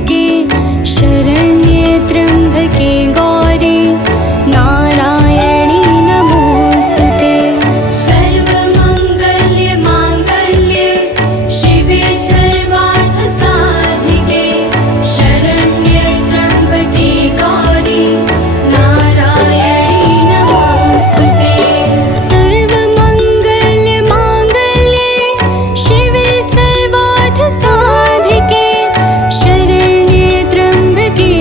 साधिके शरण्ये त्र्यम्बके गौरी नारायणी नमोस्तुते। सर्वमङ्गल्ये माङ्गल्ये शिवे सर्वार्थसाधिके शरण्ये त्र्यम्बके गौरी नारायणी नमोस्तुते। सर्वमङ्गल्ये माङ्गल्ये शिवे सर्वार्थसाधिके शरण्ये त्र्यम्बके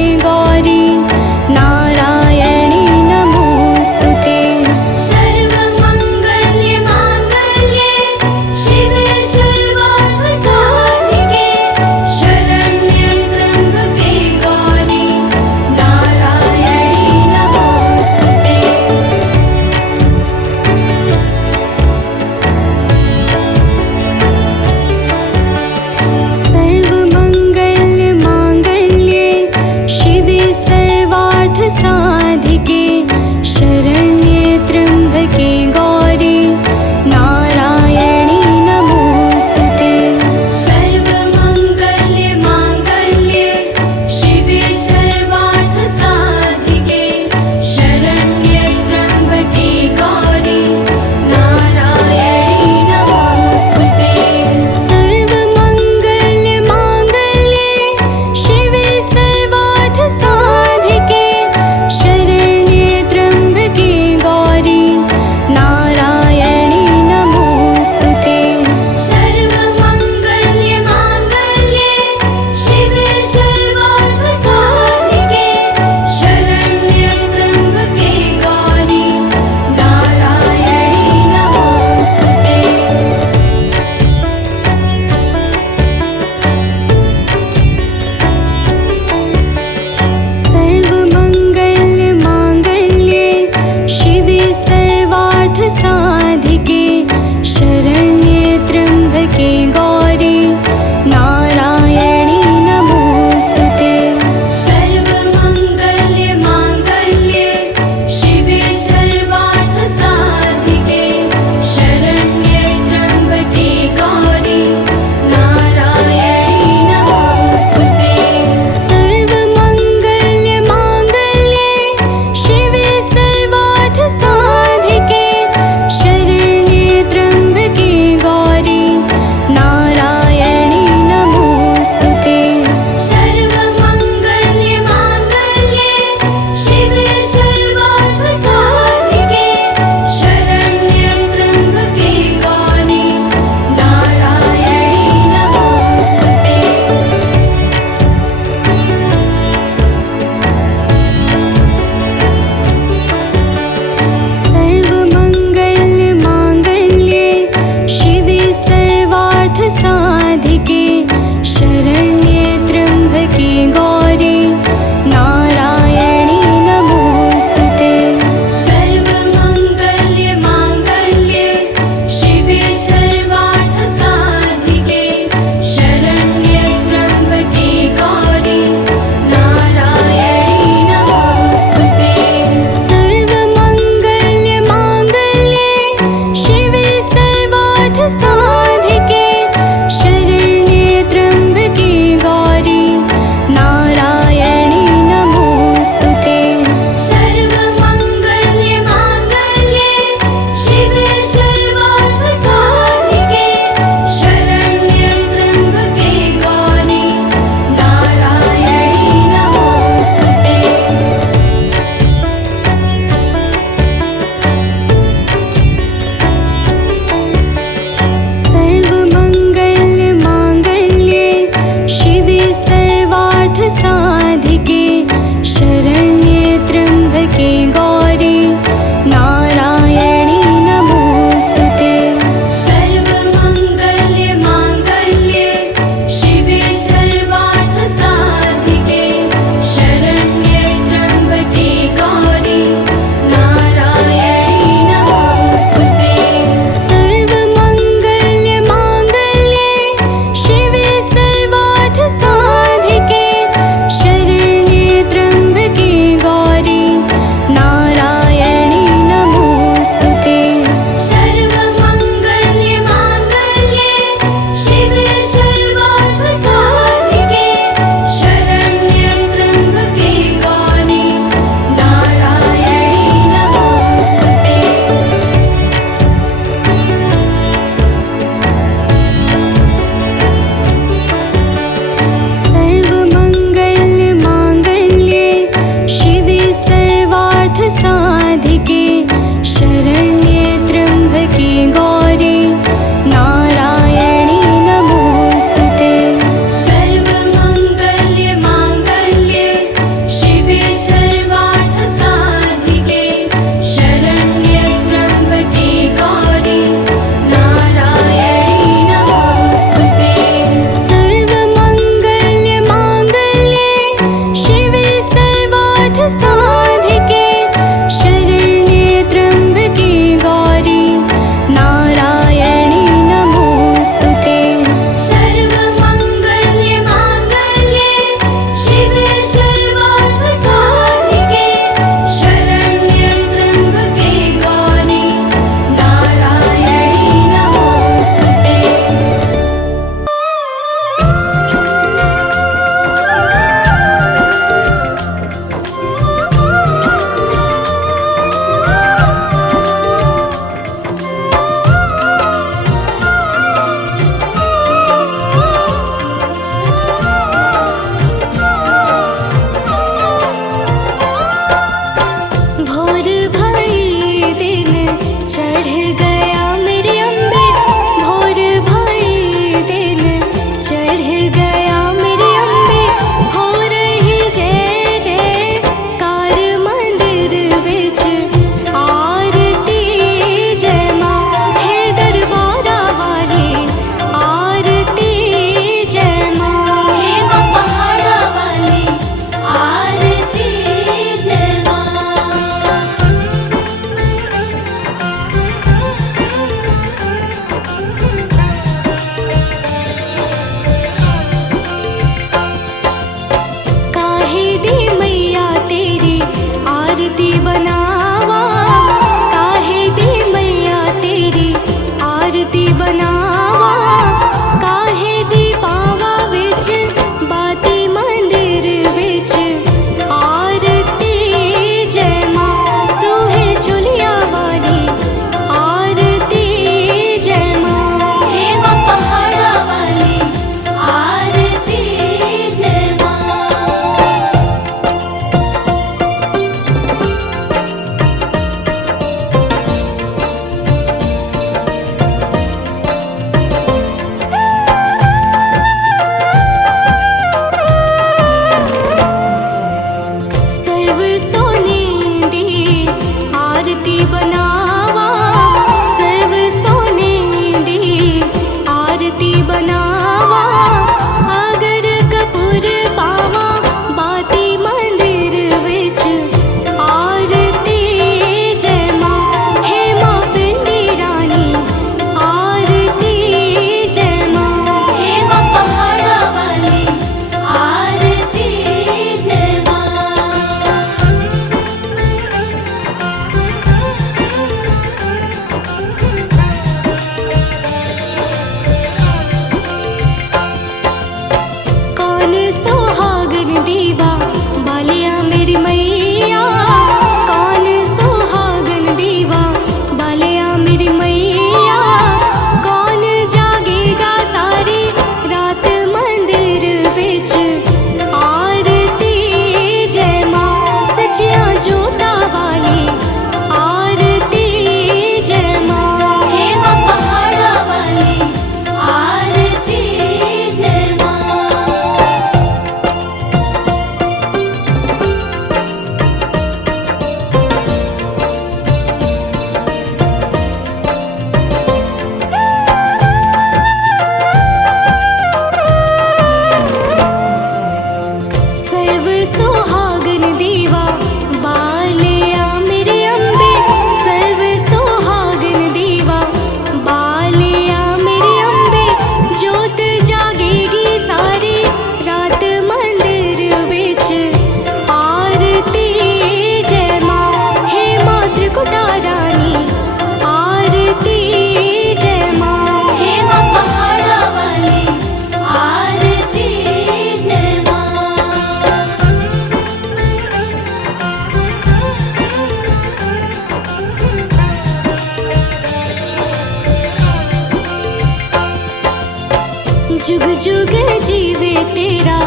जुग जीवे तेरा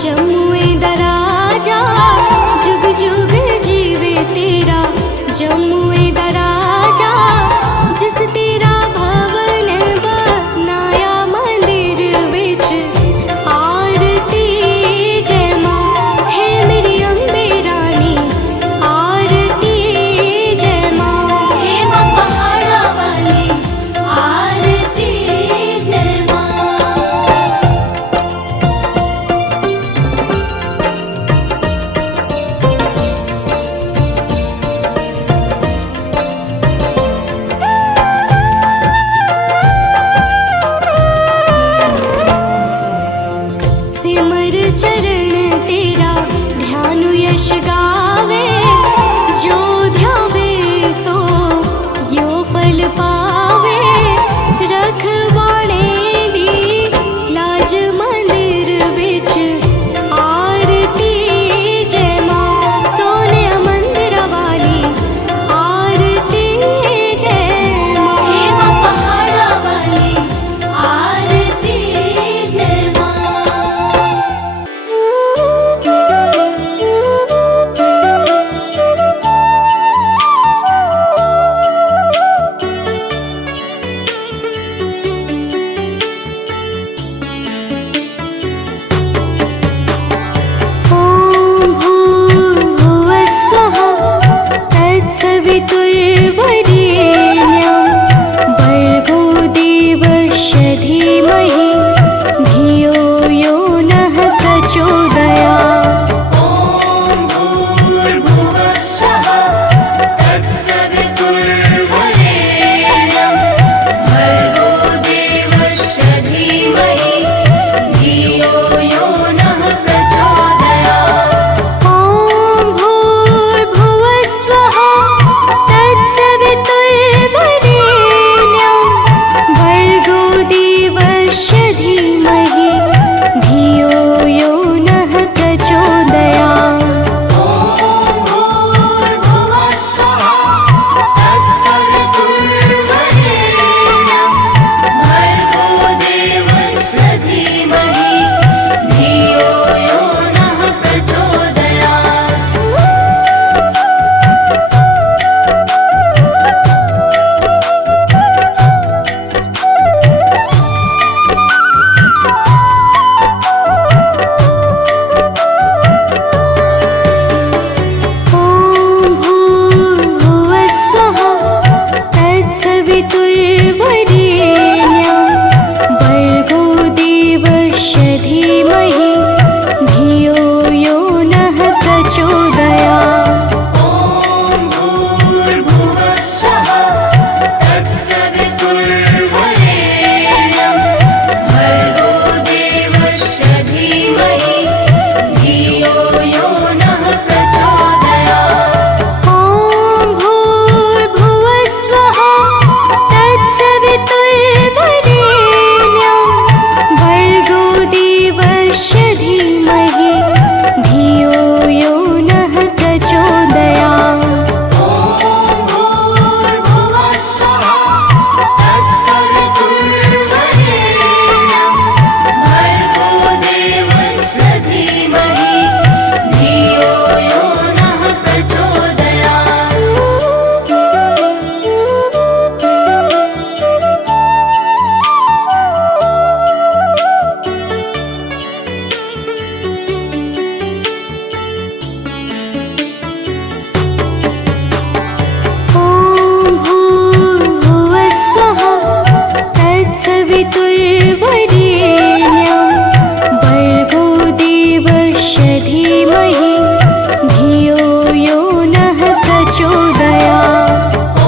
जमुए दराजा, जुग जुग जीवे तेरा जमुए दराजा। जिस तेरा भवन बनाया मंदिर विच आरती जय मां, है मेरी अम्बे रानी आरती जय मां, हे मां पहाड़ा वाली आरती जय मां। सिमर चरण तेरा ध्यान यश गावे, जो ध्यावे सो यो फल पावे। रखवाणे दी लाज मंदिर विच आरती जय मां, सोने मंदिर वाली आरती जय मां, हे मां पहाड़ा वाली आरती जय मां। ॐ भूर्भुवस्वः तत्सवितुर्वरेण्यं, भर्गो देवस्य धीमहि धियो यो नः प्रचोदयात्। ॐ भूर्भुवस्वः तत्सवितुर्वरेण्यं, भर्गो देवस्य धीमहि धियो यो नः प्रचोदयात्। ॐ भूर्भुवस्वः तत्सवितुर्वरेण्यं, भर्गो देवस्य धीमहि धियो यो नः प्रचोदयात्। ॐ भूर्भुवस्वः तत्सवितुर्वरेण्यं, भर्गो देवस्य धीमहि धियो यो नः प्रचोदयात्। ॐ भूर्भुवस्वः तत्सवितुर्वरेण्यं, भर्गो देवस्य धीमहि धियो यो नः प्रचोदयात्। ॐ भूर्भुवस्वः तत्सवितुर्वरेण्यं, भर्गो देवस्य धीमहि धियो यो नः प्रचोदयात्। ॐ भूर्भुवस्वः तत्सवितुर्वरेण्यं, भर्गो देवस्य धीमहि धियो यो नः प्रचोदयात्। ॐ भूर्भुवस्वः तत्सवितुर्वरेण्यं, भर्गो देवस्य धीमहि धियो यो नः प्रचोदयात्। ॐ भूर्भुवस्वः तत्सवितुर्वरेण्यं, भर्गो देवस्य धीमहि धियो यो नः प्रचोदयात्। ॐ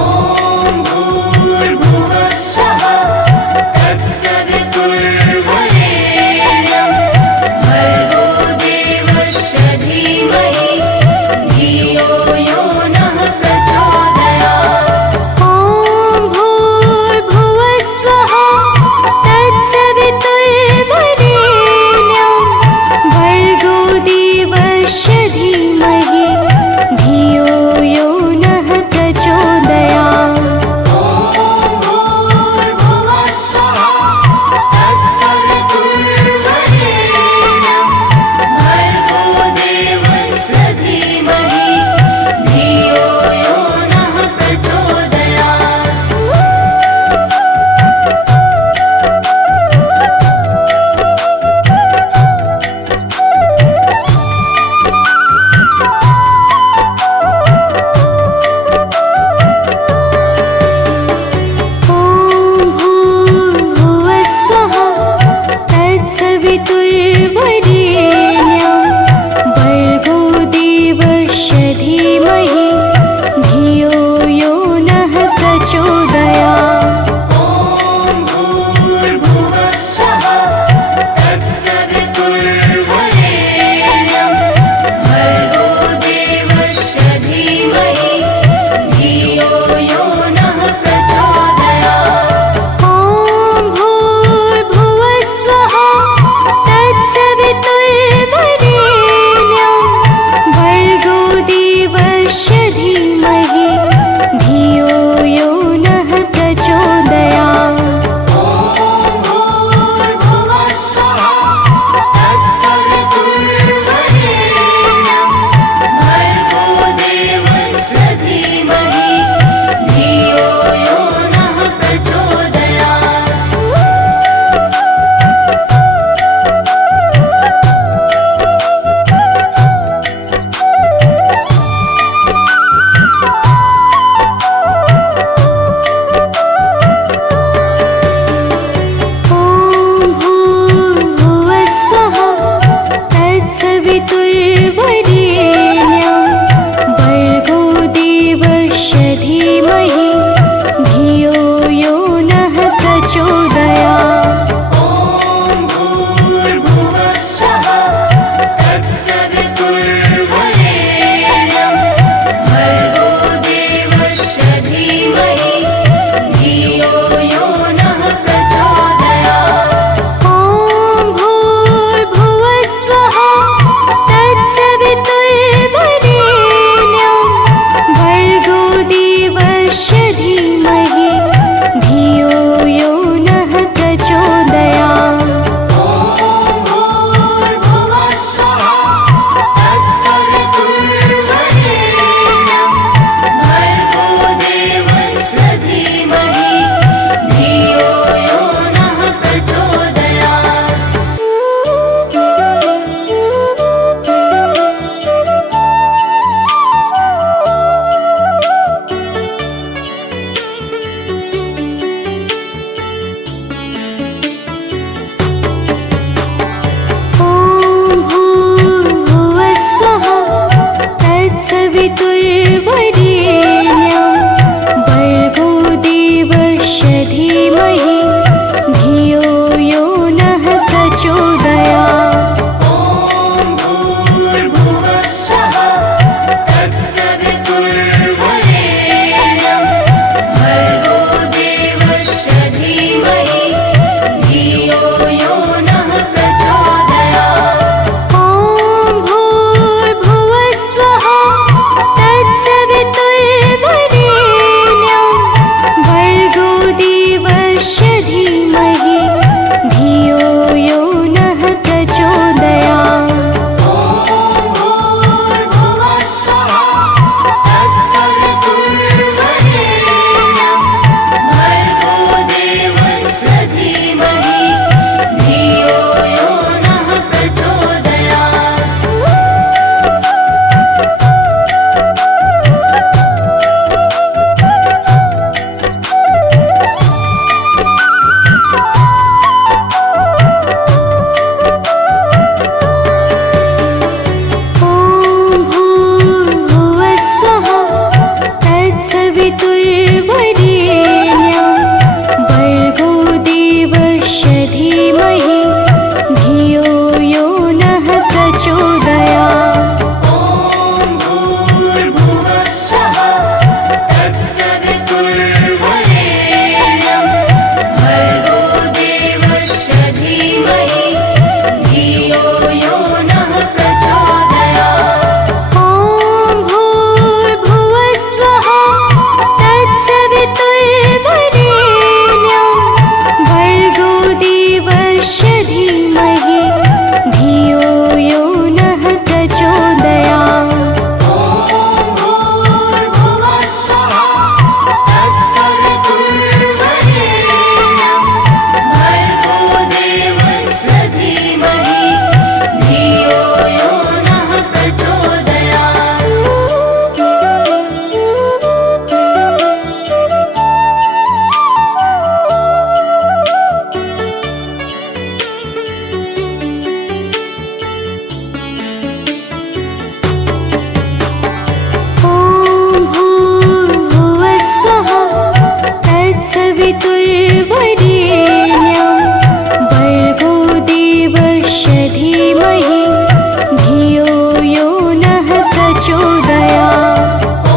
भूर्भुवस्वः तत्सवितुर्वरेण्यं, भर्गो देवस्य धीमहि धियो यो नः प्रचोदयात्। ॐ भूर्भुवस्वः तत्सवितुर्वरेण्यं, तत्सवितुर्वरेण्यं भर्गो देवस्य धीमहि धियो यो नः प्रचोदयात्। ॐ भूर्भुवः स्वः तत्सवितुर्वरेण्यं भर्गो देवस्य धीमहि धियो यो नः प्रचोदयात्। ॐ भूर्भुवः स्वः तत्सवितुर्वरेण्यं भर्गो देवस्य धीमहि धियो यो नः प्रचोदयात्। ॐ भूर्भुवः स्वः तत्सवितुर्वरेण्यं भर्गो देवस्य धीमहि धियो यो नः प्रचोदयात्। ॐ भूर्भुवः स्वः तत्सवितुर्वरेण्यं भर्गो देवस्य धीमहि धियो यो नः प्रचोदयात्। ॐ भूर्भुवः स्वः तत्सवितुर्वरेण्यं भर्गो देवस्य धीमहि धियो यो नः प्रचोदयात्। ॐ भूर्भुवः स्वः तत्सवितुर्वरेण्यं भर्गो देवस्य धीमहि धियो यो नः प्रचोदयात्। ॐ भूर्भुवः स्वः तत्सवितुर्वरेण्यं भर्गो देवस्य धीमहि धियो यो नः प्रचोदयात्। ॐ भूर्भुवः स्वः तत्सवितुर्वरेण्यं भर्गो देवस्य धीमहि धियो यो नः प्रचोदयात्। ॐ भूर्भुवः स्वः तत्सवितुर्वरेण्यं भर्गो देवस्य धीमहि धियो यो नः प्रचोदयात्। ॐ भूर्भुवः स्वः तत्सवितुर्वरेण्यं भर्गो देवस्य धीमहि धियो यो नः प्रचोदयात्। ॐ भूर्भुवः स्वः तत्सवितुर्वरेण्यं भर्गो देवस्य धीमहि धियो यो नः प्रचोदयात्। ॐ भूर्भुवः स्वः तत्सवितुर्वरेण्यं भर्गो देवस्य धीमहि धियो यो नः प्रचोदयात्। ॐ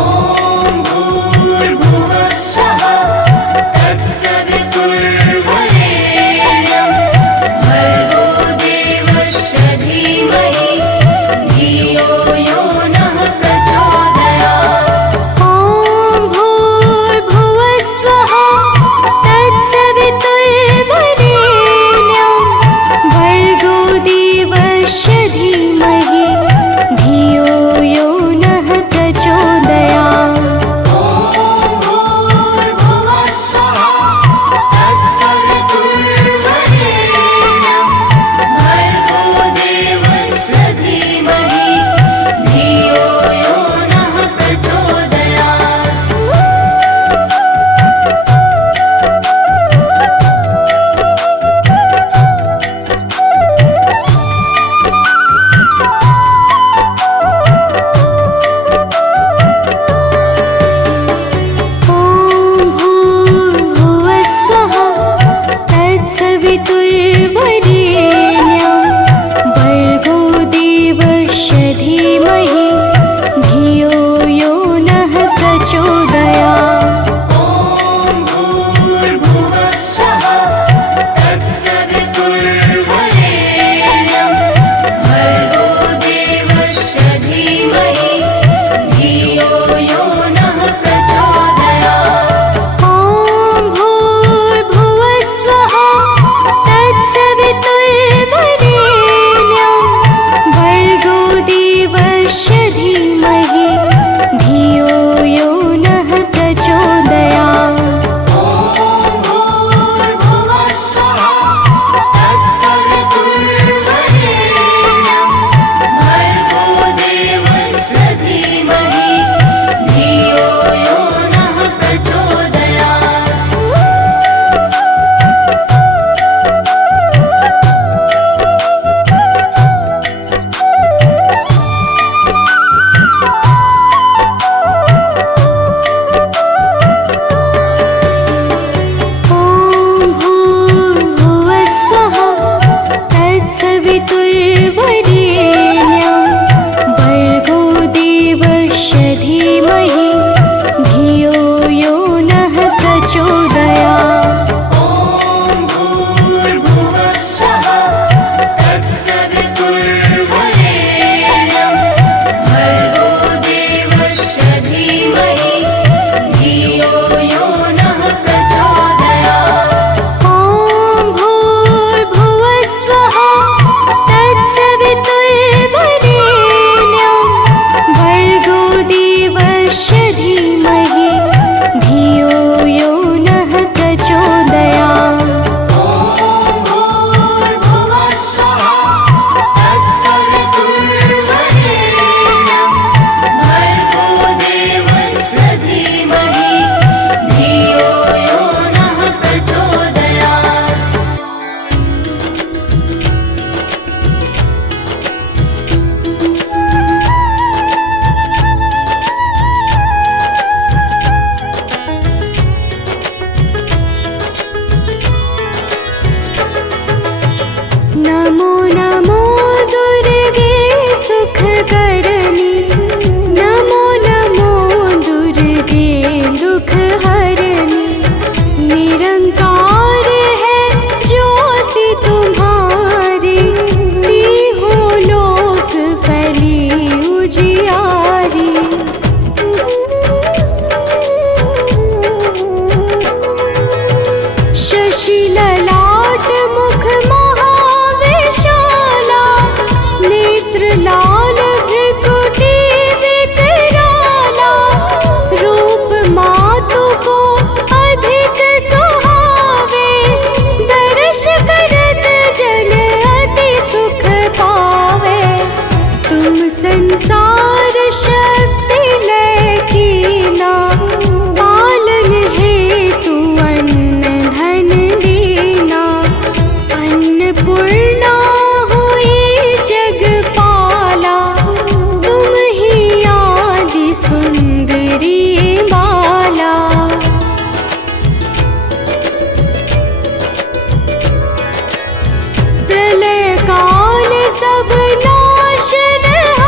भूर्भुवः स्वः तत्सवितुर्वरेण्यं भर्गो देवस्य धीमहि धियो यो नः प्रचोदयात्। ॐ भूर्भुवः स्वः तत्सवितुर्वरेण्यं धीमहि धियो यो नः प्रचोदयात्। ॐ भूर्भुवः स्वः तत्सवितुर्वरेण्यं भर्गो देवस्य धीमहि धियो यो नः प्रचोदयात्। नमो नमो दुर्गे सुखकरणी नमो नमो दुर्गे दुखहरणी। निरंकार है ज्योति तुम्हारी तीहों लोक फैली उजियारी। शशि ललाट मुख महाविशाला नेत्र लाल भृकुटी विकराला। रूप मातु को अधिक सुहावे दर्श करत जन अति सुख पावे। तुम संसार शक्ति लय कीना पालन हेतु अन्न धन दीना। अन्नपूर्णा हुई जगपाला तुम ही आदि सुंदरी बाला। प्रलय काल सब नाशनहारी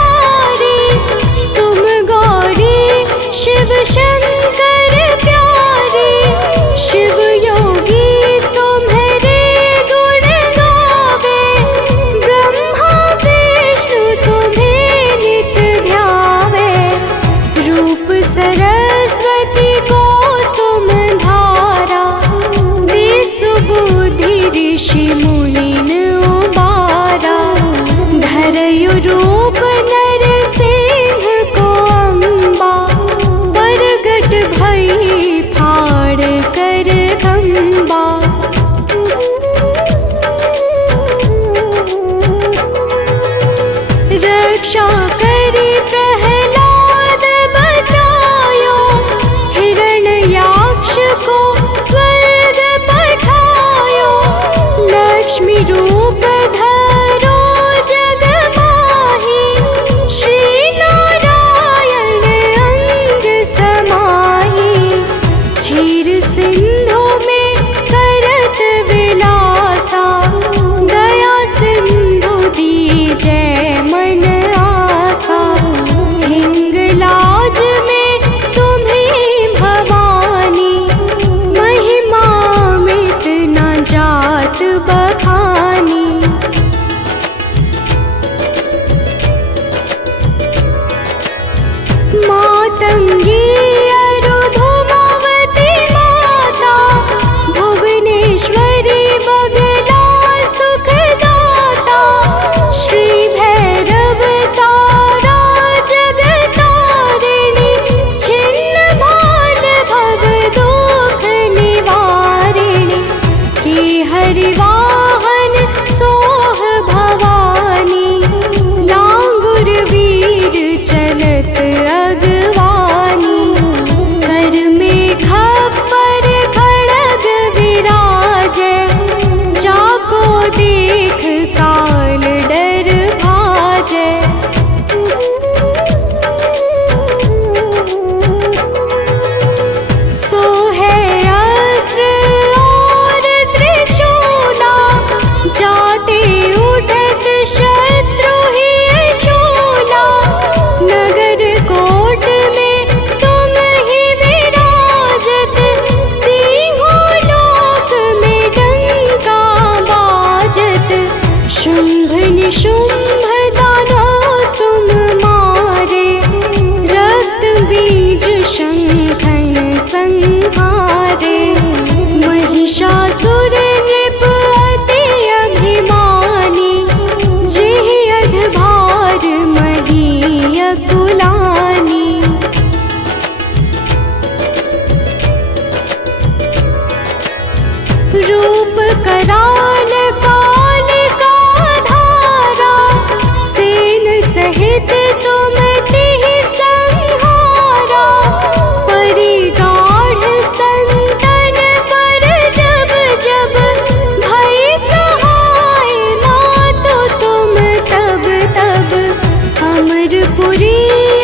पुरी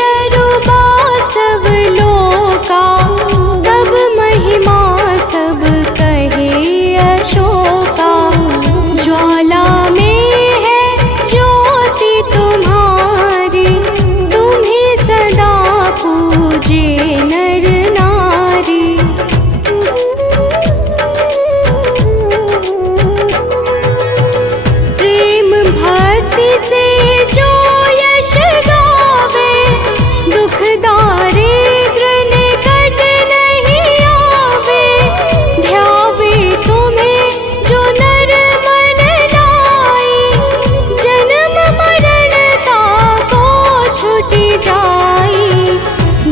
अरुबा सब लोका, तब महिमा सब कहे अशोका। ज्वाला में है ज्योति तुम्हारी, तुम्हें सदा पूजे नर नारी। प्रेम भक्ति से जो यश गावे, दुख दारिद्र निकट नहीं आवे। ध्यावे तुम्हें जो नर मन लाई, जन्म मरण ताको छुटी जाई।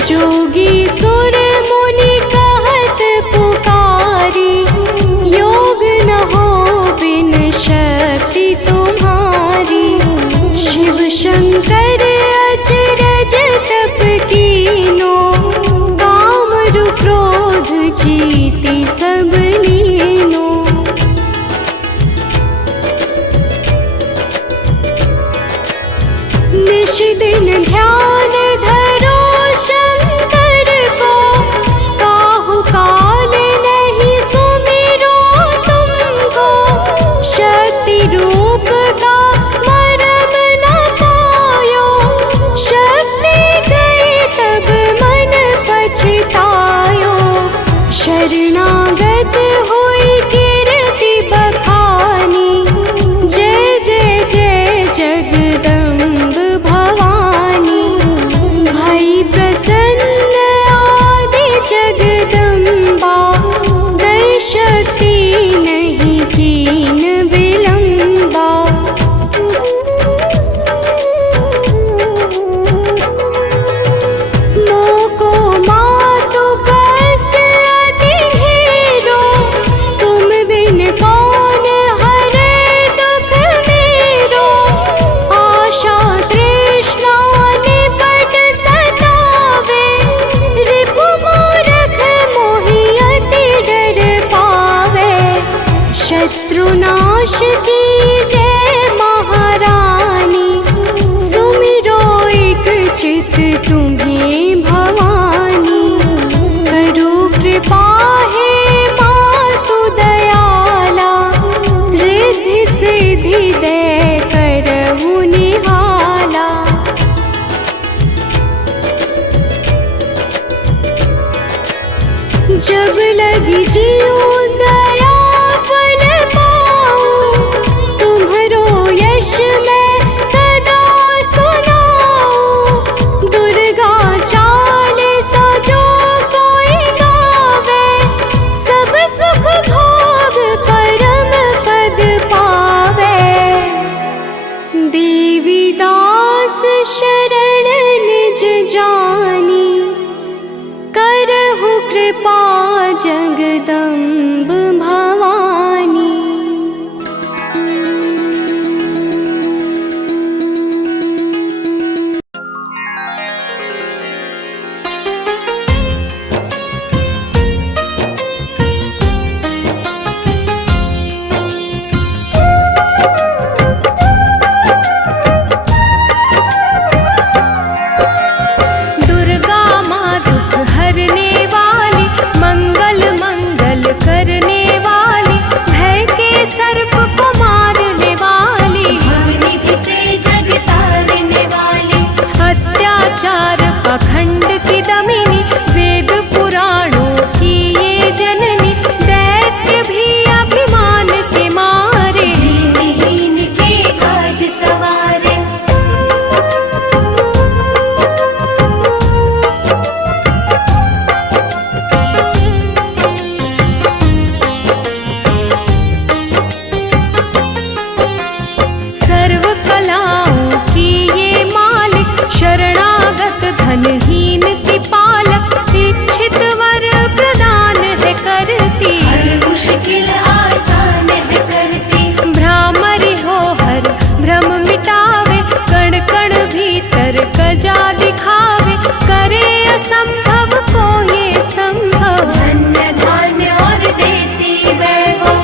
जोगी सुर मुनि कहत पुकारी, योग न हो बिन शक्ति तुम्हारी। शिव शंकर अचरज तप कीनो, काम रूप क्रोध जीति सब लीनो। निश दिन ध्यान धरो शंकर को, काहू काल नहीं सुमिरो तुमको। शक्ति रूप का मरम न पायो, शक्ति गई तब मन पछतायो। शरणागत हुई कीर्ति बखानी, जय जय जय जगदम्ब भवानी। भई प्रसन्न आदि जगदम्बा, दई शक्ति नहीं कीन विलंबा। मोको मातु कष्ट अति घेरो, तुम बिन कौन हरे दुख मेरो। आशा तृष्णा निपट सतावे, रिपु मूरख मोहि अति डर पावे। शत्रुनाश की जय महारानी, सुमिरो एक चित तुम्हें भवानी। करो कृपा हे मातु दयाला, रिद्धि सिद्धि दे करहु निहाला। जब लगी जीऊँ दया फल पाऊँ, तुम्हरो यश मैं सदा सुनाऊँ। दुर्गा चालीसा जो कोई गावे, सब सुख भोग परम पद पावे। देवी दास शरण निज जानी, करहु कृपा जगदम्ब भवानी। दुर्गा माँ दुख हरने वाली, मंगल मंगल करने वाली, भय के सर्प को मारने वाली, भवनिधि से जग तारने वाली, अत्याचार पाखंड की दमिनी, वेद पुराणों की ये जननी। दैत्य भी अभिमान के मारे, दीनहीन के काज सवारे। सर्व कलाओं की ये मालिक, शरणागत धनहीन की पालक। इच्छित वर प्रदान है करती, हर मुश्किल आसान है करती। भ्रामरी हो हर भ्रम मिटावे, कण कण भीतर कजा दिखावे। करे असंभव को ये संभव, धन्य धान्य और देती वैभव।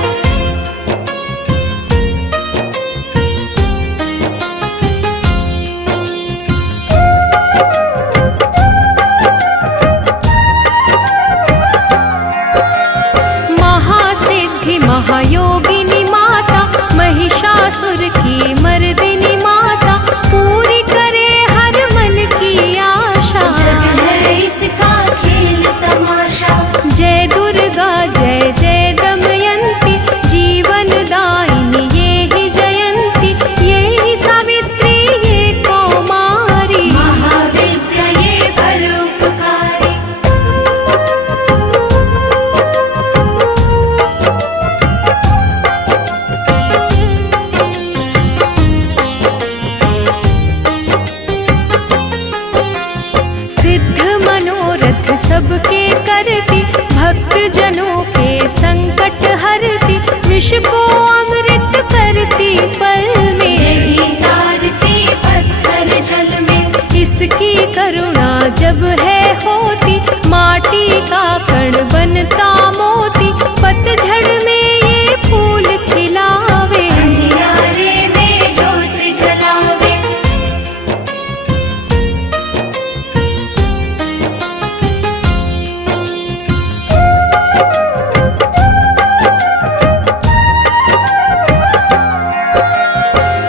सबके करती, भक्त जनों के संकट हरती, विष को अमृत करती पल में, नहीं तारती पत्थर जल में। इसकी करुणा जब है होती, माटी का कण बनता मोती, पतझड़ में ये फूल खिलावे, अंधियारे में ज्योत जलावे।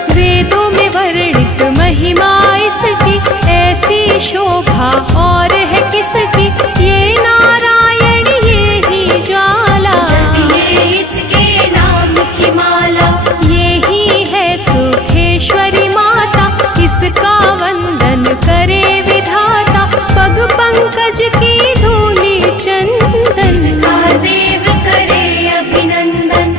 वेदों में वर्णित महिमा इसकी, ऐसी शोभा और है किसकी, ये नारायण ये ही ज्वाला, जपिए इसके नाम की माला। ये ही है सुखेश्वरी माता, इसका वंदन करे विधाता, पग पंकज की धूली चंदन, इसका देव करे अभिनंदन।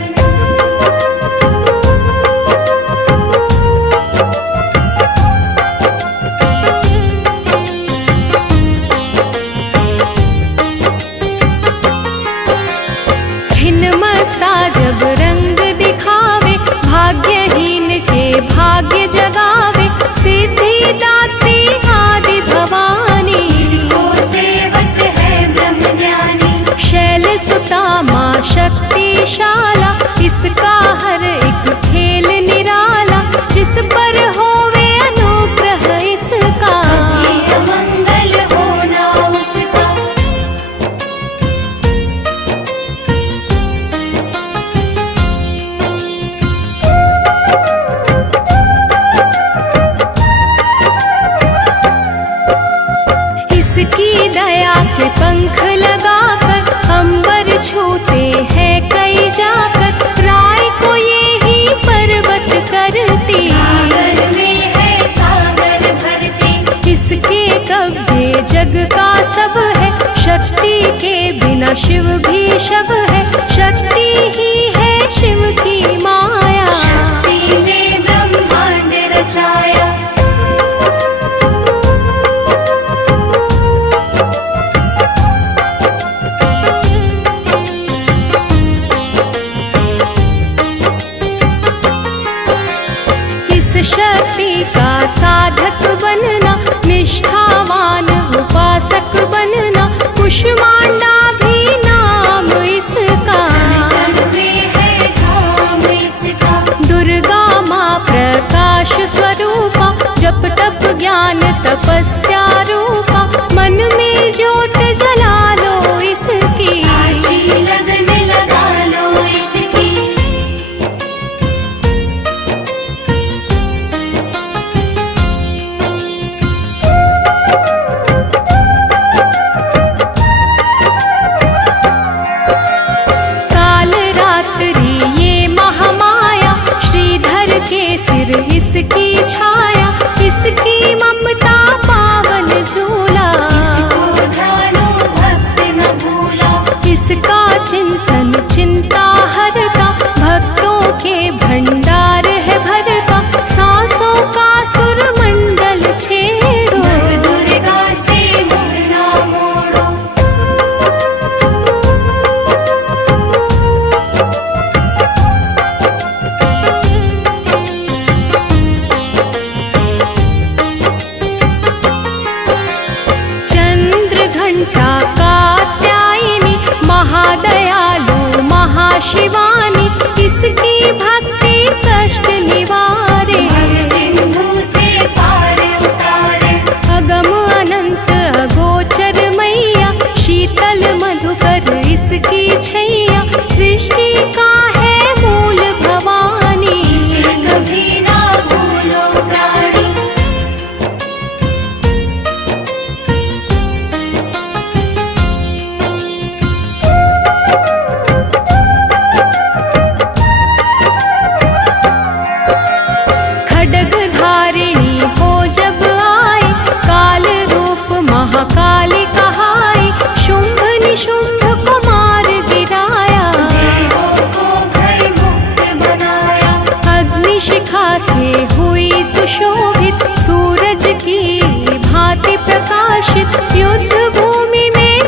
छिन्नमस्ता जब रंग दिखावे, भाग्यहीन के भाग्य जगावे, सिद्धिदात्री आदि भवानी, इसको सेवक है ब्रह्म ज्ञानी। शैल सुता माँ शक्तिशाला, इसका हर एक खेल निराला, जिस पर होवे अनुग्रह इसका, ये अमंगल होना उसका। इसकी दया के पंख लगाकर, अंबर छूते हैं कई जाकर, राय को ये ही पर्वत करती, सागर में है सागर भरती। इसके कब्जे जग का सब है, शक्ति के बिना शिव भी शव है, शक्ति ही है शिव की माया, शक्ति ने ब्रह्मांड रचाया। इस शक्ति का साधक बनना, निष्ठावान उपासक बनना, कुष्मांडा भी नाम इसका, तन में है धाम इसका। दुर्गा माँ प्रकाश स्वरूपा, जप तप ज्ञान तपस्या रूपा, मन में ज्योत जला लो इसकी, साची लगन लगा लो इसकी। काल रात्रि ये महामाया, श्रीधर के सिर इसकी छाया, इसकी ममता पावन झूला, इसको ध्यानो भक्त न भूला। इसका चिंतन चिंता हरता, भक्तों के भंडार है भरता, सांसों का सुर मंडल छेड़ो, नव दुर्गा से मुँह ना मोड़ो। चंद्र घंटा कात्यायनी, महादयालु महाशिवानी, इसकी भक्ति कष्ट निवारे, सिंधु से पार उतारे। अगम अनंत अगोचर मैया, शीतल मधुकर इसकी छैया, सृष्टि का है मूल भवानी, इसे कभी ना भूलो प्राणी। खड्ग धारिणी हो जब आई, काल रूप महाकाली कहाई, शुंभ निशुंभ को मार गिराया, देवों को भय मुक्त बनाया। अग्निशिखा से हुई सुशोभित, सूरज की भांति प्रकाशित, युद्ध भूमि में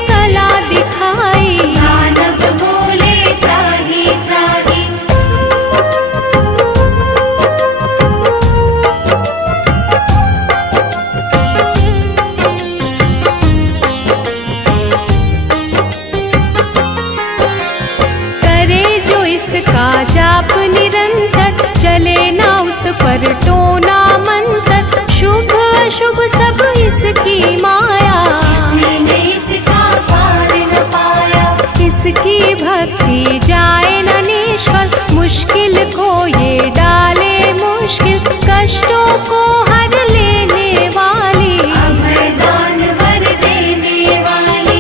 उसकी माया, किसी ने इसका पार न पाया। इसकी भक्ति जाए न निष्फल, मुश्किल को ये डाले मुश्किल, कष्टों को हर लेने वाली, अभय दान वर देने वाली।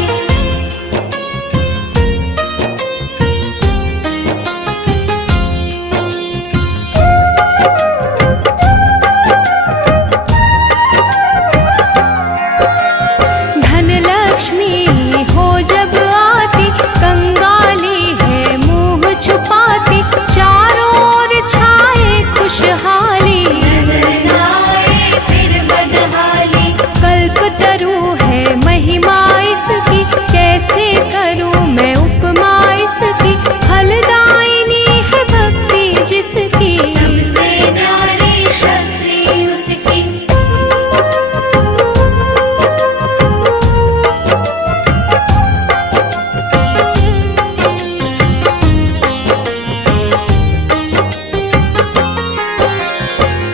धन लक्ष्मी हो जब आती, कंगाली है मुंह छुपाती, चारों ओर छाए खुशहाली, नजर न आए फिर बदहाली। कल्पतरु है महिमा इसकी, कैसे करूं मैं उपमा इसकी, फलदायिनी है भक्ति जिसकी, सबसे न्यारी शक्ति उसकी।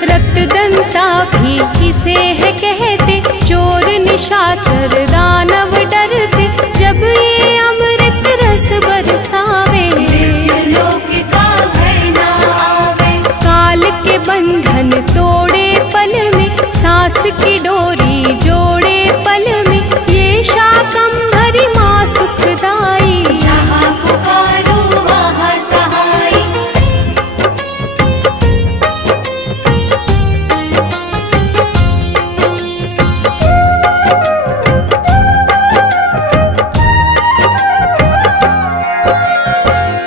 रक्तदंता भी इसे है कहते, चोर निशाचर दानव डरते, जब ये अमृत रस बरसावे, मृत्युलोक का भय न आवे। काल के बंधन तोड़े पल में, सांस की डोरी जोड़े पल में, ये शाकंभरी माँ सुखदाई, जहाँ पुकारो वहाँ सहाय।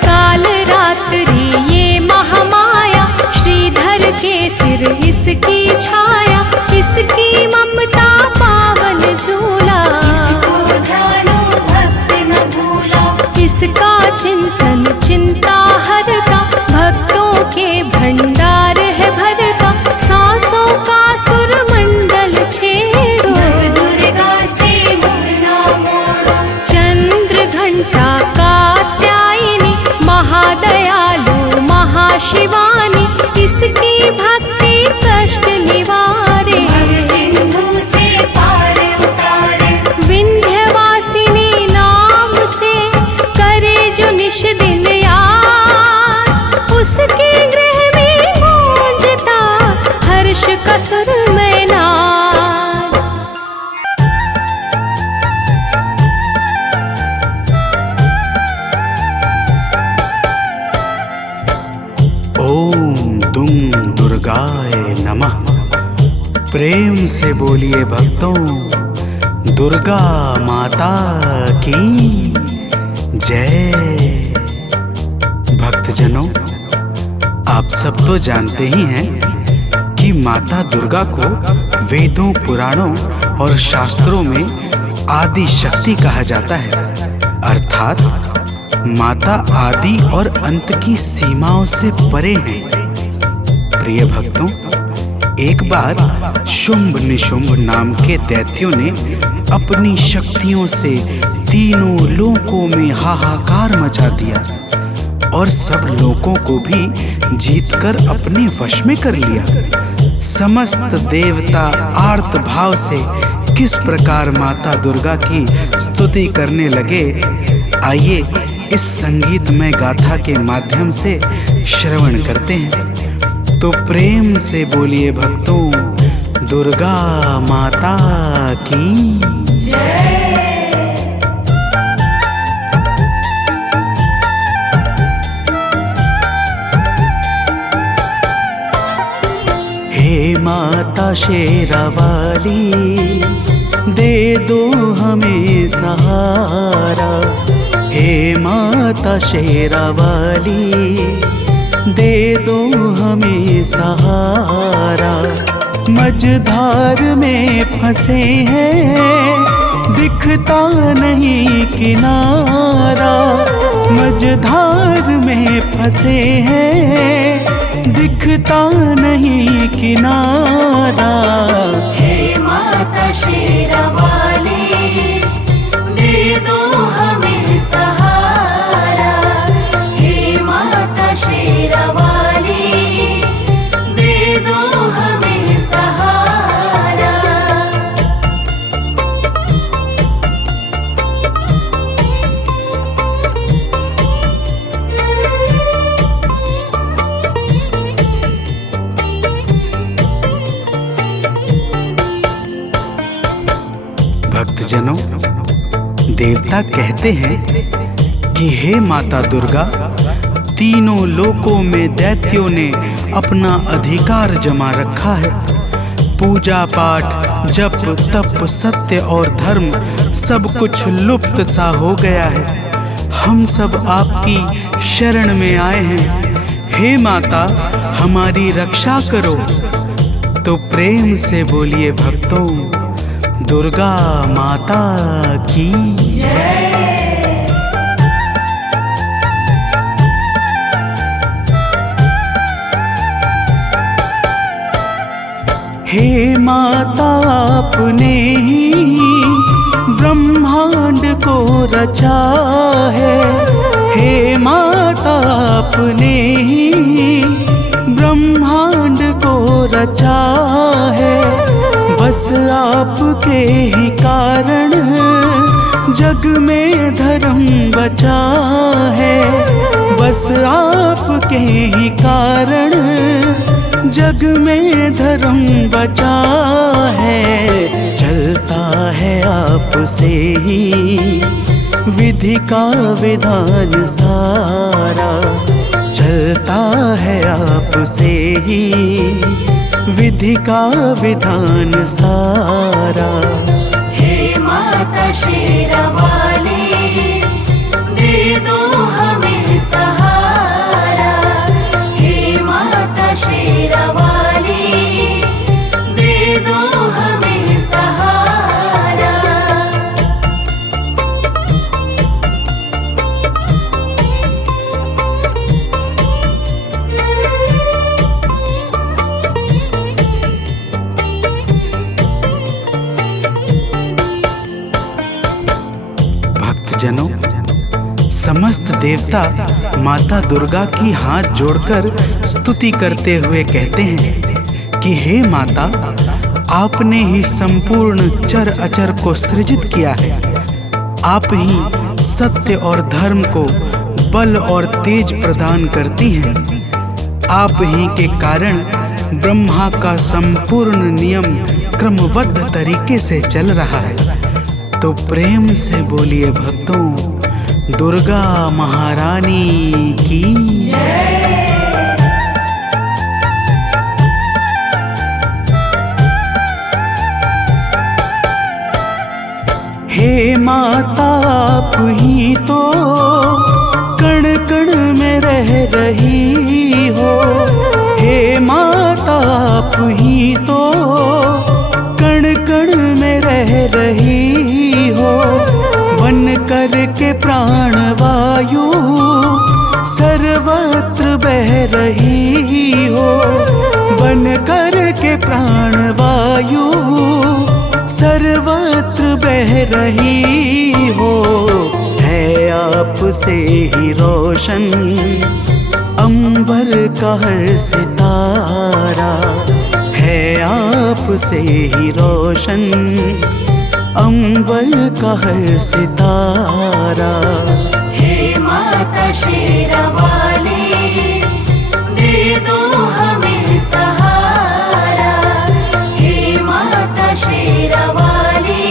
काल रात्रि ये महामाया, श्रीधर के सिर इसकी छाया, इसकी ममता पावन झूला, इसको ध्यानो भक्त न भूला। इसका चिंतन चिंता हरता, भक्तों के भंडार है भरता, सांसों का सुरमंडल छेड़ो, नव दुर्गा से मुँह न मोड़ो। चंद्र घंटा कात्यायनी, महादयालु महाशिवानी, इसकी भक्ति कष्ट निवारे, भव सिंधु से पार उतारे। विंध्यवासिनी नाम से करे जो निश दिन याद, उसके गृह में गूंजता हर्ष का सुर में नाद। ओम दुम दुर्गाय नमः। प्रेम से बोलिए भक्तों, दुर्गा माता की जय। भक्तजनों, आप सब तो जानते ही हैं कि माता दुर्गा को वेदों, पुराणों और शास्त्रों में आदि शक्ति कहा जाता है, अर्थात माता आदि और अंत की सीमाओं से परे है। प्रिय भक्तों, एक बार शुंभ निशुंभ नाम के दैत्यों ने अपनी शक्तियों से तीनों लोकों में हाहाकार मचा दिया और सब लोकों को भी जीतकर अपने वश में कर लिया। समस्त देवता आर्त भाव से किस प्रकार माता दुर्गा की स्तुति करने लगे, आइए इस संगीतमय गाथा के माध्यम से श्रवण करते हैं। तो प्रेम से बोलिए भक्तों, दुर्गा माता की जय। हे माता शेरावाली, दे दो हमें सहारा। हे माता शेरावाली, दे दो हमें सहारा। मझधार में फंसे हैं, दिखता नहीं किनारा। मझधार में फंसे हैं, दिखता नहीं किनारा। हे माता शेरावाली, दे दो हमें सहारा। हे माता शेरावाली, दे दो हमें सहारा। भक्तजनों, देवता कहते हैं कि हे माता दुर्गा, तीनों लोकों में दैत्यों ने अपना अधिकार जमा रखा है। पूजा पाठ, जप तप, सत्य और धर्म सब कुछ लुप्त सा हो गया है। हम सब आपकी शरण में आए हैं। हे माता, हमारी रक्षा करो। तो प्रेम से बोलिए भक्तों, दुर्गा माता की जय। हे माता, आपने ही ब्रह्मांड को रचा है। हे माता, आपने ही ब्रह्मांड को रचा है। बस आपके ही कारण जग में धर्म बचा है। बस आपके ही कारण जग में धर्म बचा है। चलता है आपसे ही विधि का विधान सारा। चलता है आपसे ही विधि का विधान सारा। हे माता शेरावाली, दे दो हमें सहारा। हे माता शेरावाली, दे दो हमें सहारा। भक्तजनों, समस्त देवता माता दुर्गा की हाथ जोड़कर स्तुति करते हुए कहते हैं कि हे माता, आपने ही संपूर्ण चर अचर को सृजित किया है। आप ही सत्य और धर्म को बल और तेज प्रदान करती हैं। आप ही के कारण ब्रह्मा का संपूर्ण नियम क्रमबद्ध तरीके से चल रहा है। तो प्रेम से बोलिए भक्तों, दुर्गा महारानी की जय। हे माता, आप ही तो कण कण में रह रही हो। हे माता, आप ही तो कण कण में रह रही हो। बन कर के प्राण वायु सर्वत्र बह रही हो। बन कर के प्राण वायु सर्वत्र बह रही हो। है आपसे ही रोशन अंबर का हर सितारा। है आपसे ही रोशन अंबर का हर सितारा। हे माता शेरावाली, दे दो हमें सहारा। हे माता शेरावाली,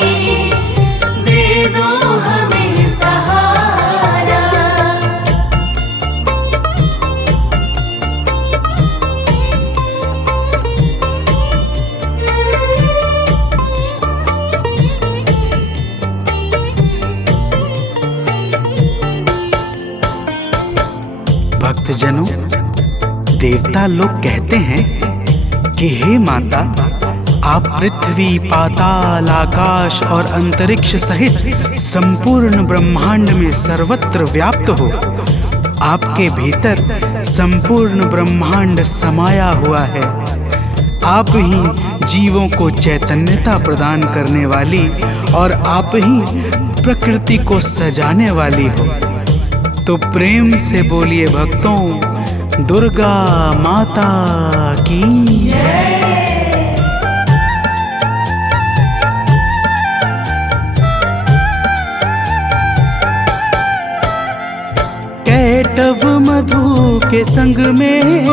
दे दो हमें सहारा। भक्तजनों, देवता लोग कहते हैं कि हे माता, आप पृथ्वी, पाताल, आकाश और अंतरिक्ष सहित संपूर्ण ब्रह्मांड में सर्वत्र व्याप्त हो। आपके भीतर संपूर्ण ब्रह्मांड समाया हुआ है। आप ही जीवों को चैतन्यता प्रदान करने वाली और आप ही प्रकृति को सजाने वाली हो। तो प्रेम से बोलिए भक्तों, दुर्गा माता की जय। कैटव मधु के संग में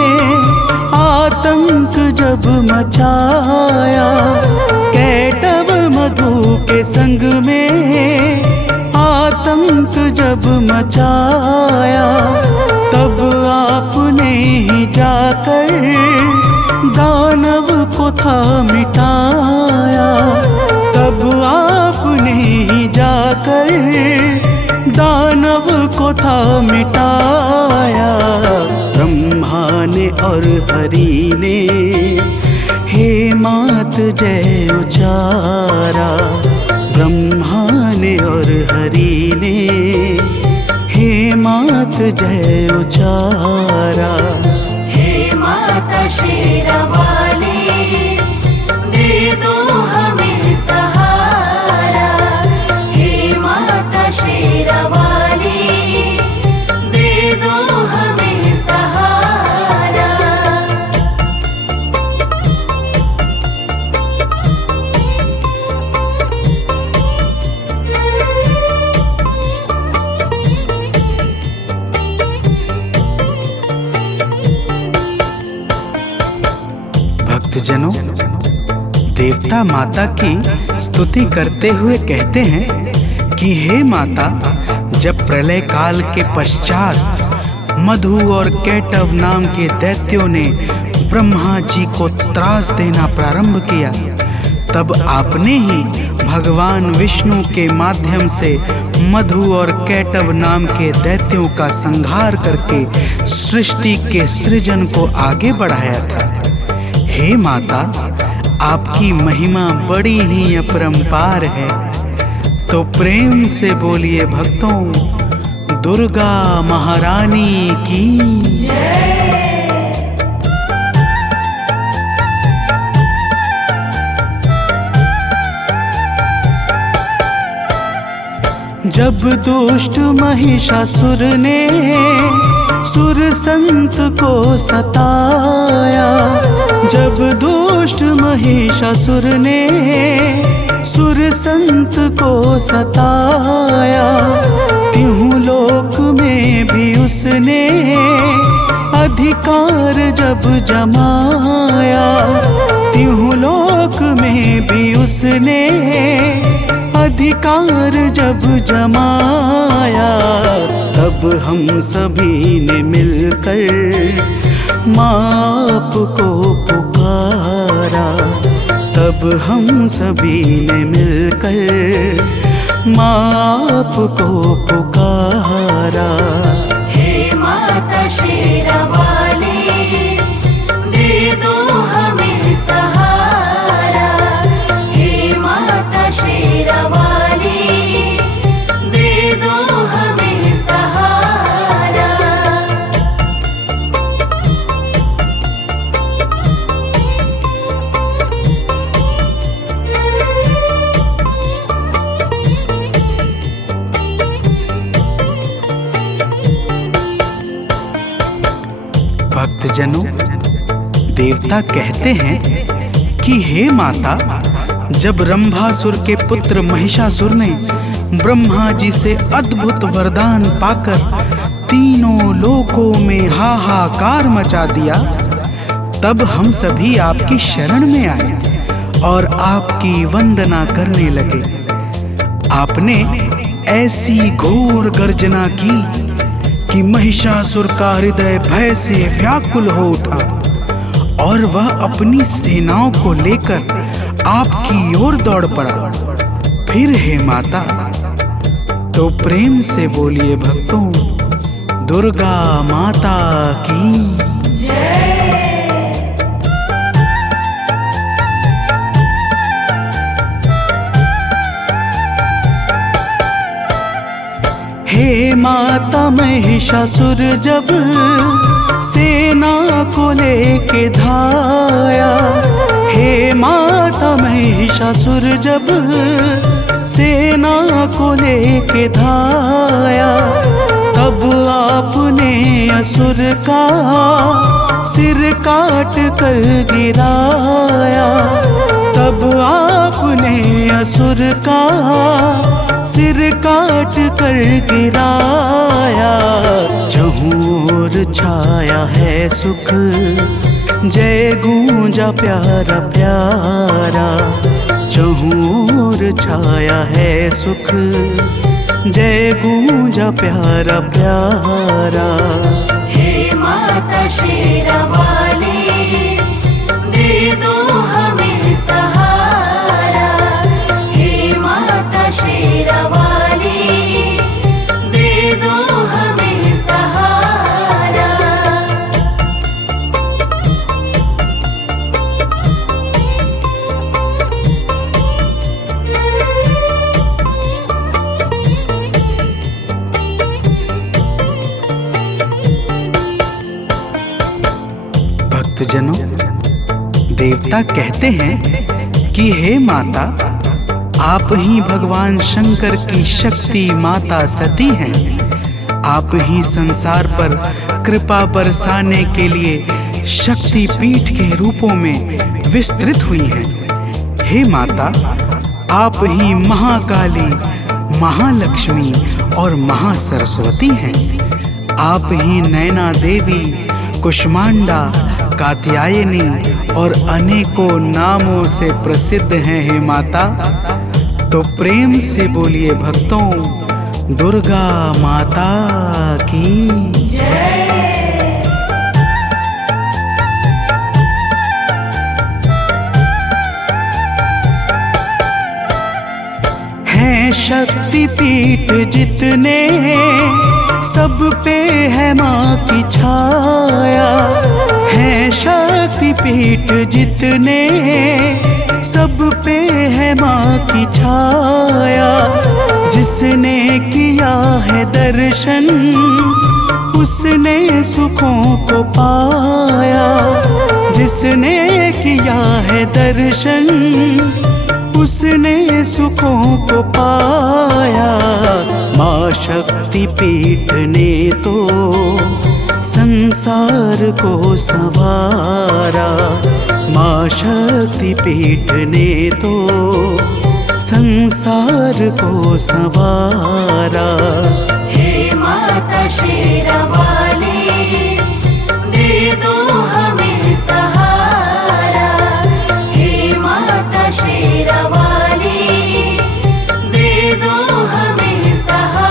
आतंक जब मचाया। कैटव मधु के संग में आतंक जब मचाया, तब आपने ही जाकर दानव को था मिटाया। तब आपने ही जाकर दानव को था मिटाया। ब्रह्मा ने और हरि ने हे मात जय उचारा। ब्रह्मा ने और हरि ने हे मात जय उचारा। हे माता शेरावाली, दे दो हमें सहारा। हे माता शेरावाली, दे दो हमें सहारा। भक्तजनों, देवता माता की स्तुति करते हुए कहते हैं कि हे माता, जब प्रलय काल के पश्चात मधु और कैटव नाम के दैत्यों ने ब्रह्मा जी को त्रास देना प्रारंभ किया, तब आपने ही भगवान विष्णु के माध्यम से मधु और कैटव नाम के दैत्यों का संहार करके सृष्टि के सृजन को आगे बढ़ाया था। हे माता, आपकी महिमा बड़ी ही अपरंपार है, तो प्रेम से बोलिए भक्तों, दुर्गा महारानी की जय। जब दुष्ट महिषासुर ने सुर संत को सताया, जब दुष्ट महिषासुर ने सुर संत को सताया, तिहु लोक में भी उसने अधिकार जब जमाया। तिहु लोक में भी उसने अधिकार जब जमाया, तब हम सभी ने मिलकर माँ को पुकारा। तब हम सभी ने मिलकर माँ को पुकारा। हे माता शेरावाली, दे दो हमें सहारा। हे माता शेरावाली, दे दो हमें सहारा। भक्तजनों, देवता कहते हैं कि हे माता, जब रंभासुर के पुत्र महिषासुर ने ब्रह्मा जी से अद्भुत वरदान पाकर तीनों लोकों में हाहाकार मचा दिया, तब हम सभी आपकी शरण में आए और आपकी वंदना करने लगे। आपने ऐसी घोर गर्जना की कि महिषासुर का हृदय भय से व्याकुल हो उठा और वह अपनी सेनाओं को लेकर आपकी ओर दौड़ पड़ा। फिर हे माता, तो प्रेम से बोलिए भक्तों, दुर्गा माता की जय। हे माता, महिषासुर जब सेना को लेके धाया, हे माता, महिषासुर जब सेना को लेके धाया, तब आपने असुर का सिर काट कर गिराया। तब आपने असुर का सिर काट कर गिराया। जहूं ओर छाया है सुख, जय गूंजा प्यारा प्यारा। जहूं मोर छाया है सुख, जय गूंजा प्यारा प्यारा। हे माता शेरावाली, दे दो हमें सहारा। हे माता शेरावाली, दे दो हमें सहारा। भक्तजनों, देवता कहते हैं कि हे माता, आप ही भगवान शंकर की शक्ति माता सती हैं। आप ही संसार पर कृपा बरसाने के लिए शक्ति पीठ के रूपों में विस्तृत हुई हैं। हे माता, आप ही महाकाली, महालक्ष्मी और महासरस्वती हैं। आप ही नैना देवी, कुष्मांडा, कात्यायनी और अनेकों नामों से प्रसिद्ध हैं। हे माता, तो प्रेम से बोलिए भक्तों, दुर्गा माता की जय। हैं शक्ति पीठ जितने, सब पे है माँ की छाया। हैं शक्ति पीठ जितने, सब पे है माँ की छाया। जिसने किया है दर्शन, उसने सुखों को पाया। जिसने किया है दर्शन, उसने सुखों को पाया। माँ शक्ति पीठ ने तो संसार को संवारा। माँ शक्ति पीठ ने तो संसार को संवारा। हे माता शेरावाली, दे दो हमें सहारा। हे माता शेरावाली, दे दो हमें सहारा।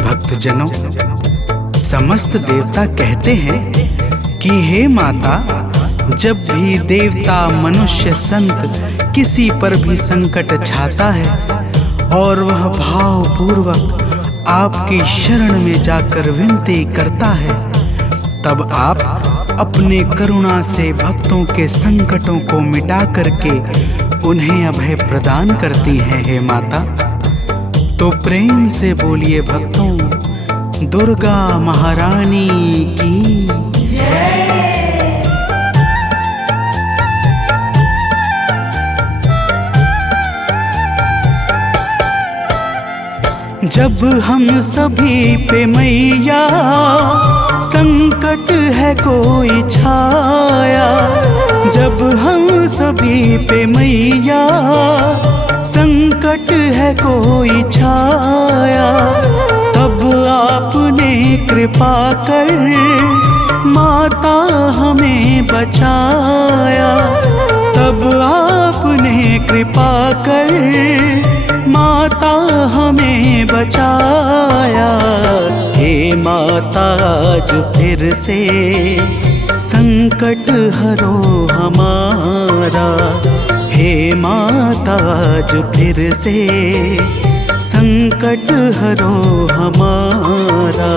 भक्तजनों, समस्त देवता कहते हैं कि हे माता, जब भी देवता, मनुष्य, संत किसी पर भी संकट छाता है और वह भावपूर्वक आपकी शरण में जाकर विनती करता है, तब आप अपने करुणा से भक्तों के संकटों को मिटा करके उन्हें अभय प्रदान करती हैं। हे माता, तो प्रेम से बोलिए भक्तों, दुर्गा महारानी की जय। जब हम सभी पे मैया संकट है कोई छाया। जब हम सभी पे मैया संकट है कोई छाया, तब आपने कृपा कर माता हमें बचाया। तब आपने कृपा कर माता हमें बचाया। हे माता, आज फिर से संकट हरो हमारा। हे माता, आज फिर से संकट हरो हमारा।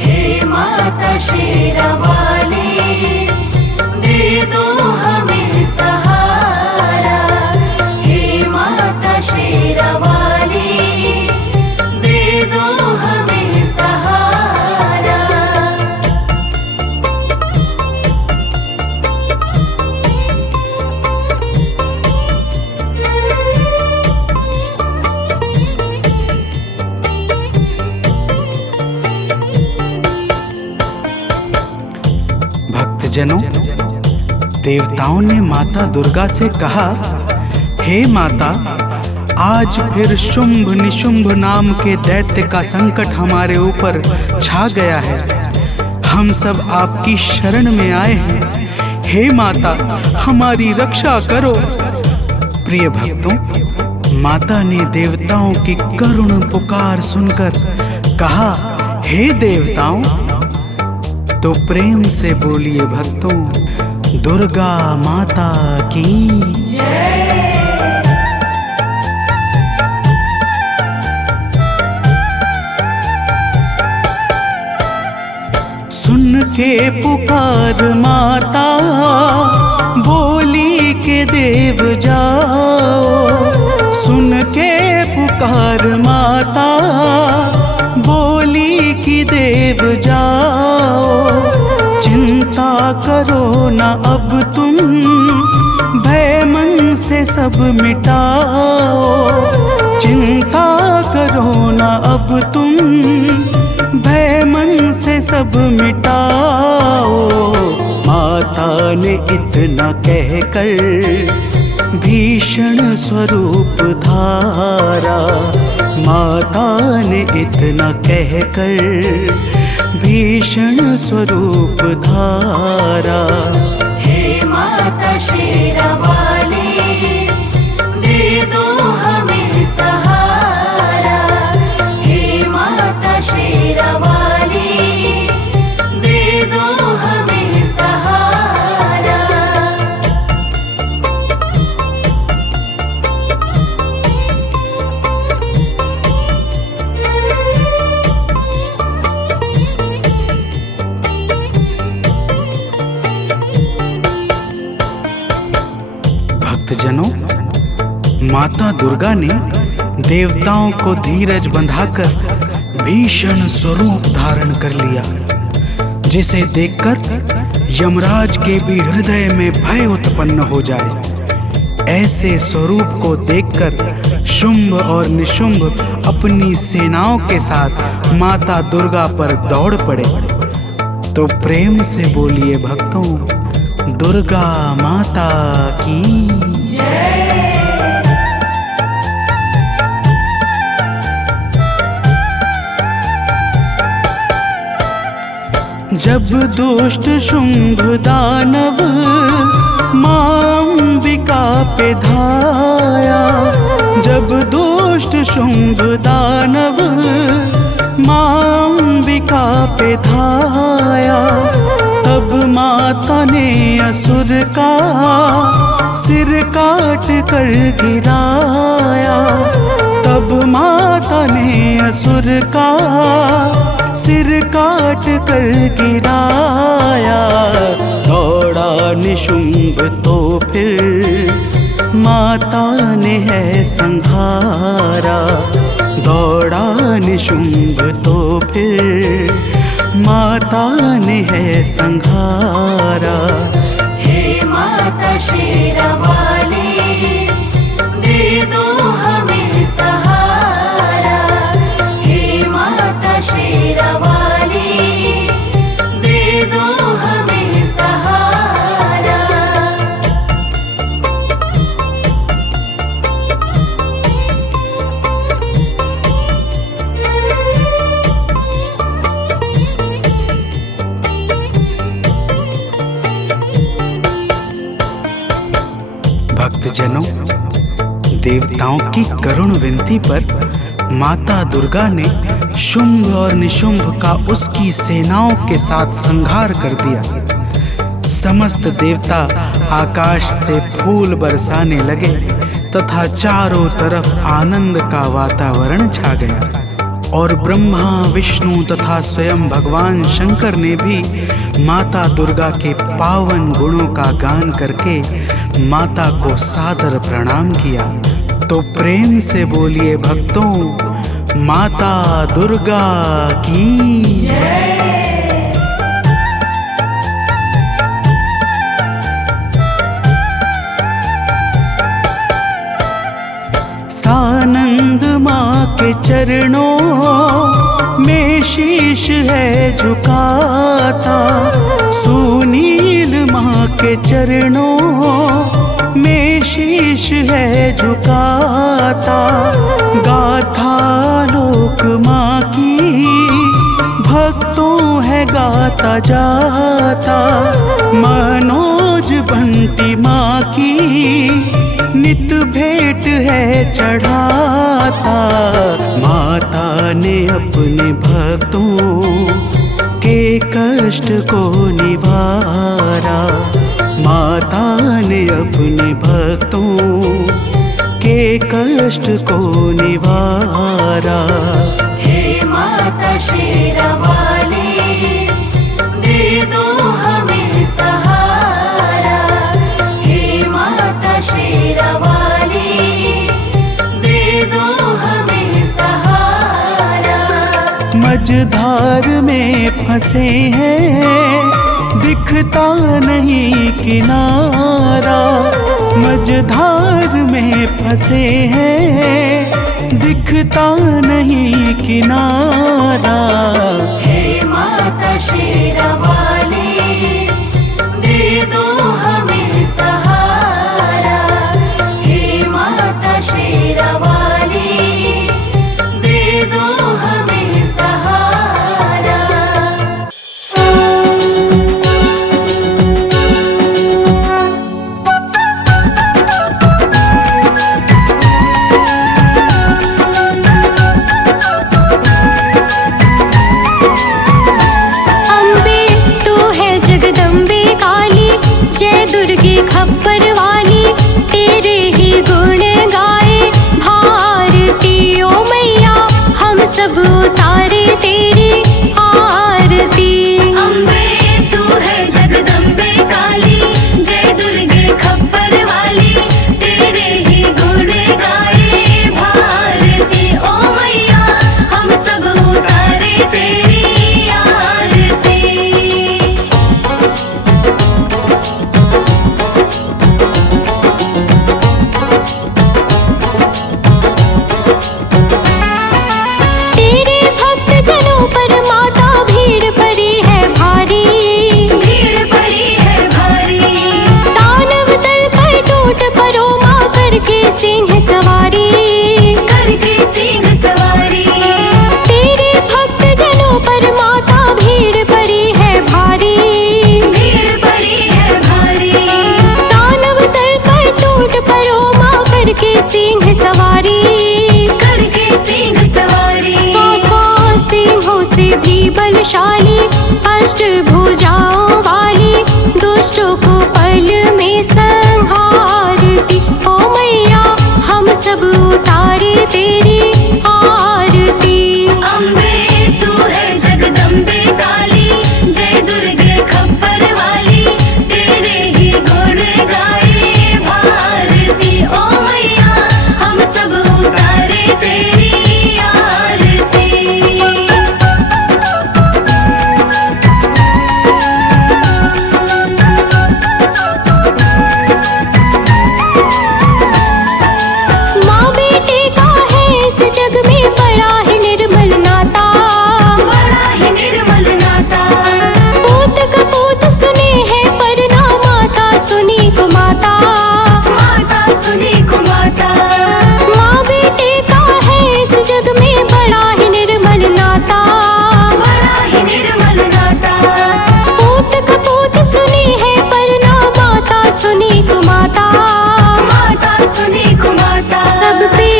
हे माता शेरावाली, दे दो हमें सहारा। हे माता शेरावाली, दे दो हमें सहारा। भक्तजनों, देवताओं ने माता दुर्गा से कहा, हे माता, आज फिर शुंभ निशुंभ नाम के दैत्य का संकट हमारे ऊपर छा गया है। हम सब आपकी शरण में आए हैं। हे माता, हमारी रक्षा करो। प्रिय भक्तों, माता ने देवताओं की करुण पुकार सुनकर कहा, हे देवताओं। तो प्रेम से बोलिए भक्तों, दुर्गा माता की जय। सुन के पुकार माता, बोली के देव जाओ। सुन के पुकार माता, बोली की देव जाओ। चिंता करो ना अब तुम, भय मन से सब मिटाओ। चिंता करो ना अब तुम, भय मन से सब मिटाओ। माता ने इतना कहकर भीषण स्वरूप धारा। माता ने इतना कहकर भीषण स्वरूप धारा। हे माता शेरावाली, दे दो हमें सहारा। हे माता शेरावाली, दे दो हमें सहारा। भक्तजनों, माता दुर्गा ने देवताओं को धीरज बंधाकर भीषण स्वरूप धारण कर लिया, जिसे देखकर यमराज के भी हृदय में भय उत्पन्न हो जाए। ऐसे स्वरूप को देखकर शुंभ और निशुंभ अपनी सेनाओं के साथ माता दुर्गा पर दौड़ पड़े। तो प्रेम से बोलिए भक्तों, दुर्गा माता की जय। जब दुष्ट शुंभ दानव मां अंबिका पे धाया। जब दुष्ट शुंभ दानव मां अंबिका पे धाया। तब माता ने असुर का सिर काट कर गिराया। तब माता ने असुर का सिर काट कर गिराया। दौड़ा निशुंभ तो फिर माता ने है संहारा। दौड़ा निशुंभ तो फिर माता ने है संहारा। हे माता शेरावाली, दे दो हमें सहारा। हे माता शेरावाली, दे दो हमें सहारा। भक्तजनों, देवताओं की करुण विनती पर माता दुर्गा ने शुंभ और निशुंभ का उसकी सेनाओं के साथ संहार कर दिया। समस्त देवता आकाश से फूल बरसाने लगे तथा चारों तरफ आनंद का वातावरण छा गया। और ब्रह्मा, विष्णु तथा स्वयं भगवान शंकर ने भी माता दुर्गा के पावन गुणों का गान करके माता को सादर प्रणाम किया। तो प्रेम से बोलिए भक्तों, माता दुर्गा की जय। सानंद माँ के चरणों में शीश है झुकाता। सुनील माँ के चरणों में शीश है झुकाता। गाथा लोक माँ की भक्तों है गाता जाता। मनोज बंटी माँ की नित भेंट है चढ़ाता। माता ने अपने भक्तों के कष्ट को निवारा। माता ने अपने भक्तों के कष्ट को निवारा। हे माता शेरावाली, दे दो हमें सहारा। हे माता शेरावाली, दे दो हमें सहारा। मझधार में फंसे हैं, दिखता नहीं किनारा। मझधार में फंसे हैं, दिखता नहीं किनारा। हे माता शेरावाली, दे दो हमें सहारा। हे माता शेरावाली, दे दो हमें सहारा। अम्बे तू है जगदम्बे काली, जय दुर्गे खप्पर वाली, तेरे ही गुण गाए भारती। ओ मैया हम सब उतारे तेरी आरती। अम्बे तू है जगदम्बे काली, जय दुर्गे खप्पर वाली, तेरे ही गुण गाए भारती। ओ मैया हम सब उतारे तेरी आरती। तेरे भक्त जनों पर माता भीड़ पड़ी है भारी। भीड़ पड़ी है भारी, दानव दल पर टूट पड़ो माँ करके सिंह सवारी। करके सिंह सवारी। तेरे भक्त जनों पर माता भीड़ पड़ी है भारी। भीड़ पड़ी है भारी, दानव दल पर टूट पड़ो माँ करके सिंह सवारी। करके सिंह सवारी। सौ सिंहों से भी बलशाली, अष्ट भुजाओं वाली, दुष्टों को पल में संहारती। ओ मैया हम सब उतारे तेरी आरती। अम्बे तू है जगदम्बे काली, जय दुर्गे खप्पर वाली, तेरे ही गुण गाए भारती। ओ मैया हम सब उतारे तेरी आरती। माँ बेटे का है इस जग में बड़ा ही निर्मल नाता। बड़ा ही निर्मल नाता। पूत कपूत सुने हैं पर ना माता सुनी को माता। माता सुनी को माता। माँ बेटे का है इस जग में बड़ा ही निर्मल नाता। बड़ा ही निर्मल नाता। पूत कपूत सुने हैं पर ना माता सुनी को माता। माता सुनी को माता। सब पे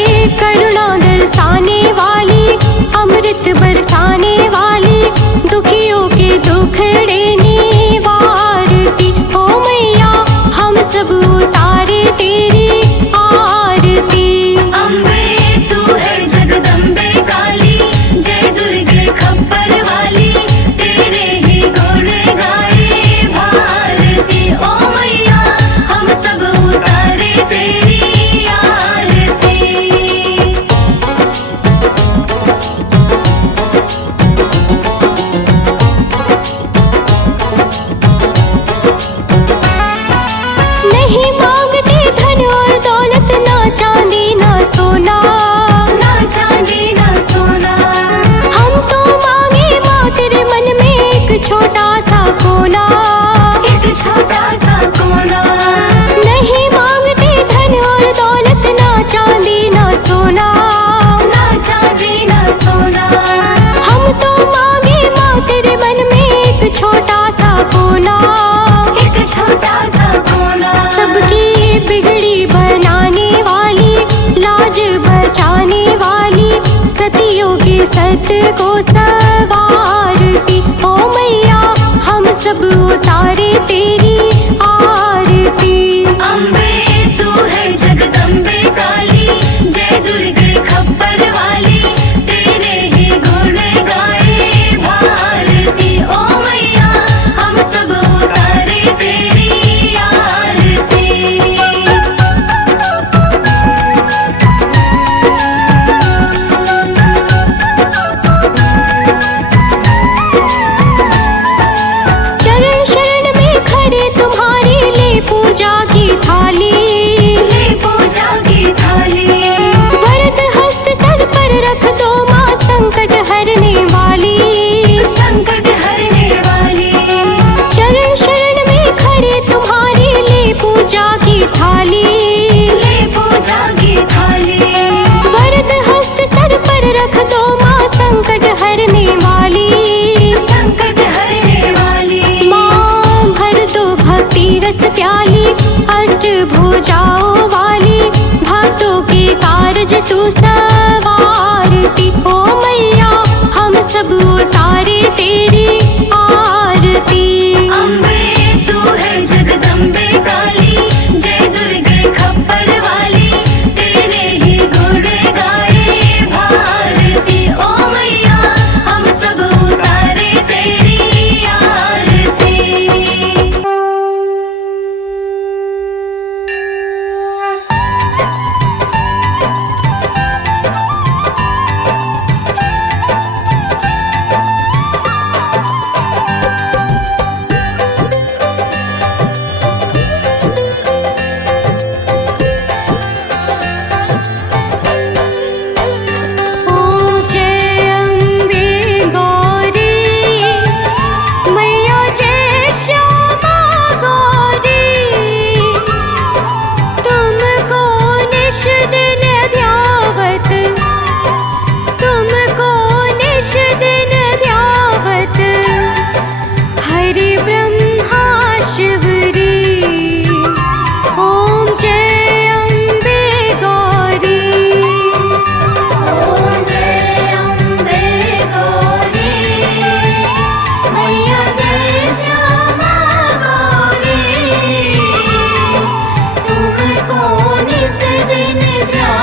करुणा दर्शाने वाली, अमृत बरसाने वाली, दुखियों के दुखड़े निवारती। ओ मैया हम सब उतारे तेरी आरती। अम्बे तू है जगदम्बे काली, जय दुर्गे खप्पर वाली, तेरे ही गुण गाए भारती। ओ मैया हम सब उतारे तेरी आरती। जगत को सवारती। ओ मैया हम सब उतारे तेरी आरती। अम्बे तू है जगदम्बे काली, जय दुर्गे खप्पर वाली, तेरे ही गुण गाए भारती। ओ मैया हम सब उतारे तेरी आरती। चरण शरण में खड़े तुम्हारे ले पूजा की थाली। ले पूजा की थाली, वरद हस्त सर पर रख दो माँ संकट हरने वाली। संकट हरने वाली। चरण शरण में खड़े तुम्हारे ले पूजा की थाली। ले पूजा की थाली, वरद हस्त सर पर रख दो माँ संकट हरने वाली। संकट हरने वाली। माँ भर दो भक्ति रस प्याली, अष्ट भुजाओं वाली, भक्तों के कारज तू सवारती। ओ मैया हम सब उतारे तेरी आरती। अम्बे तू है जगदम्बे काली, जय दुर्गे खप्पर वाली, तेरे ही गुण गाए भारती। ओ मैया हम सब उतारे तेरी आरती। ओम जय अम्बे गौरी, मैया जय श्यामा गौरी। तुमको निश दिन ध्यावत, तुमको निश दिन ध्यावत, हरि ब्रह्मा शिवरी। ओम जय अम्बे गौरी। ओ जय अम्बे गौरी, मैया जय श्यामा गौरी। तुमको निस दिन ध्यावत,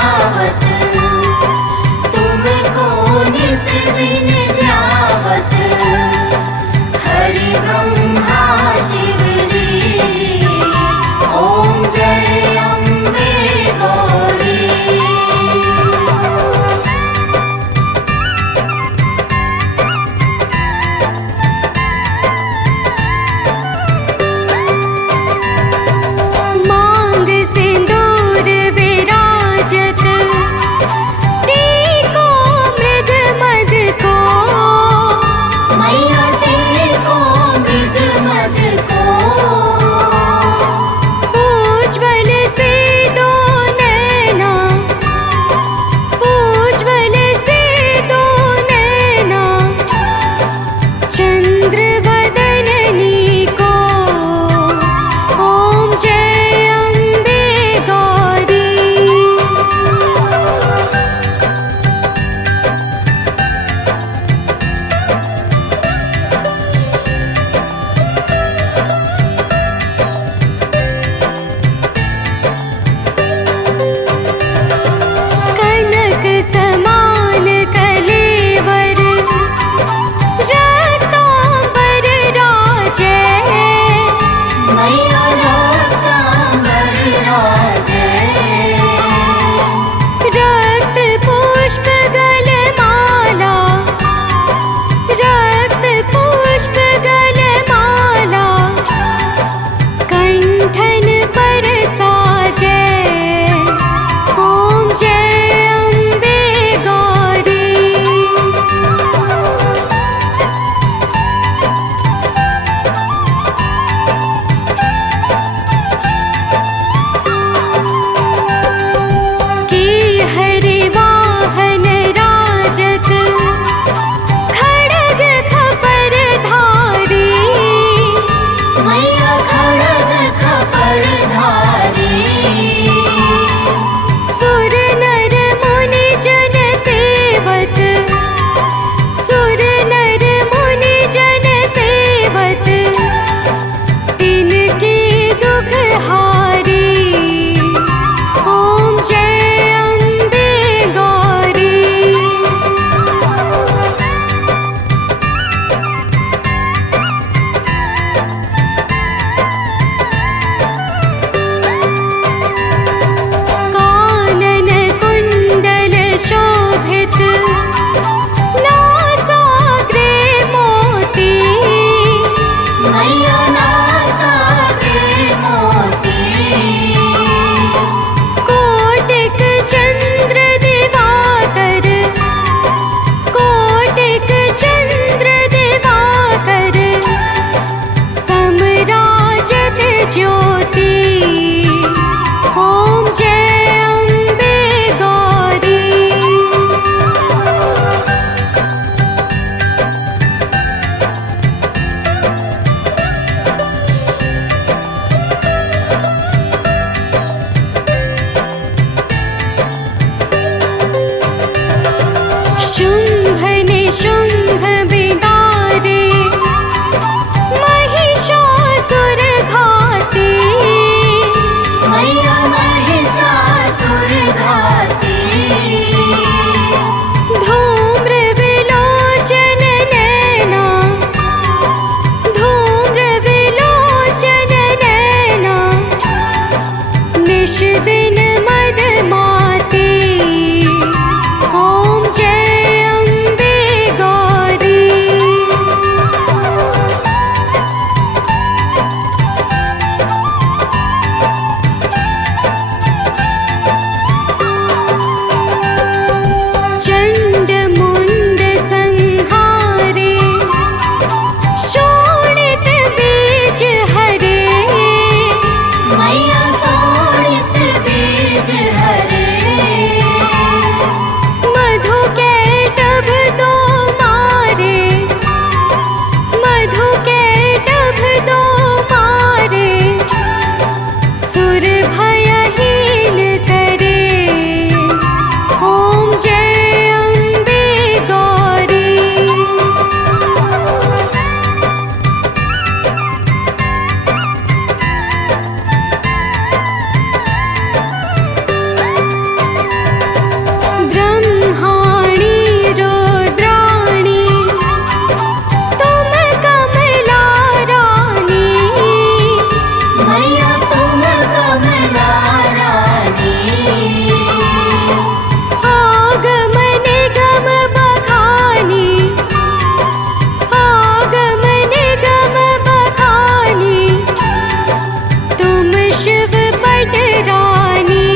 भयहीन करे। ओम जय अम्बे गौरी। ब्रह्माणी रुद्राणी तुम कमला रानी। मैया तुम कमला रानी। आगम निगम बखानी। आगम निगम बखानी तुम शिव पटरानी।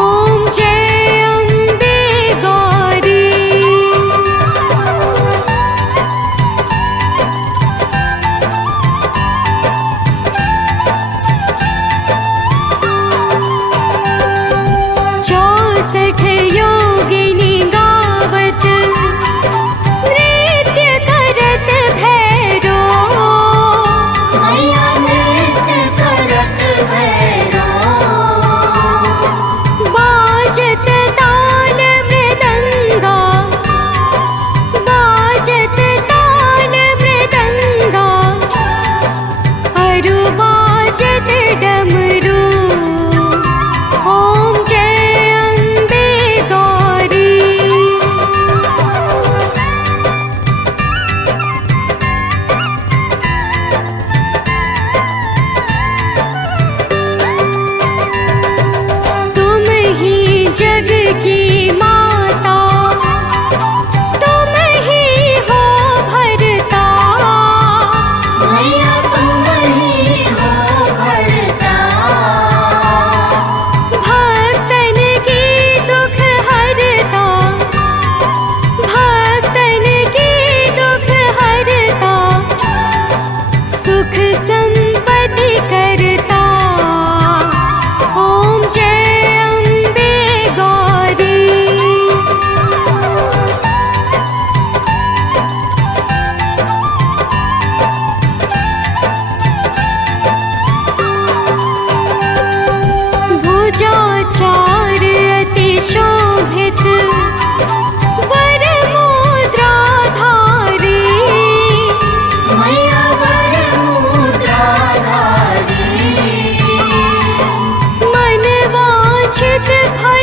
ओम जय अम्बे गौरी। चौसठ योगिनी गावत नृत्य करत भैरो। मैया नृत्य करत भैरो। बाजत ताल मृदंगा। बाजत ताल मृदंगा। अरु बाजत डमरू। ओम जय अम्बे गौरी। तुम ही जग की माता। तुम ही हो भरता। मैया तुम ही हो भरता। भक्तन की दुख हरता। भक्तन की दुख हरता। सुख संपत्ति करता। ओम जय अम्बे गौरी। भुजाचार अति शोभित वर मुद्रा धारी। मैया वर मुद्रा धारी। मन वांछित फल